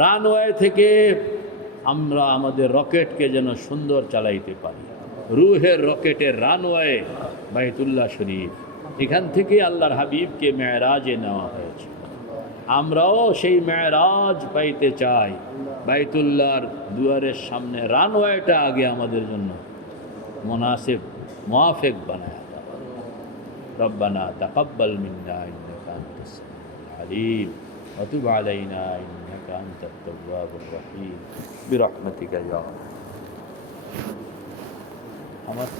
রানওয়ে থেকে আমরা আমাদের রকেটকে যেন সুন্দর চালাইতে পারি। রুহের রকেটের রানওয়ে বাইতুল্লাহ শরীফ, এখান থেকে আল্লাহর হাবিবকে মেরাজে নেওয়া হয়েছে। আমরাও সেই মেরাজ পাইতে চাই। বাইতুল্লাহর দুয়ারের সামনে রানওয়েটা আগে আমাদের জন্য মুনাসিব মুআফিক বানায়া দাও। রব্বানা তাকাব্বাল মিন্না ইন্নাকা আনতাস সামিউল আলিম ওয়া তুব আলাইনা ইন্নাকা আনতাত তাওয়াবুর রহিম বিরহমাতিকা ইয়া আরহাম।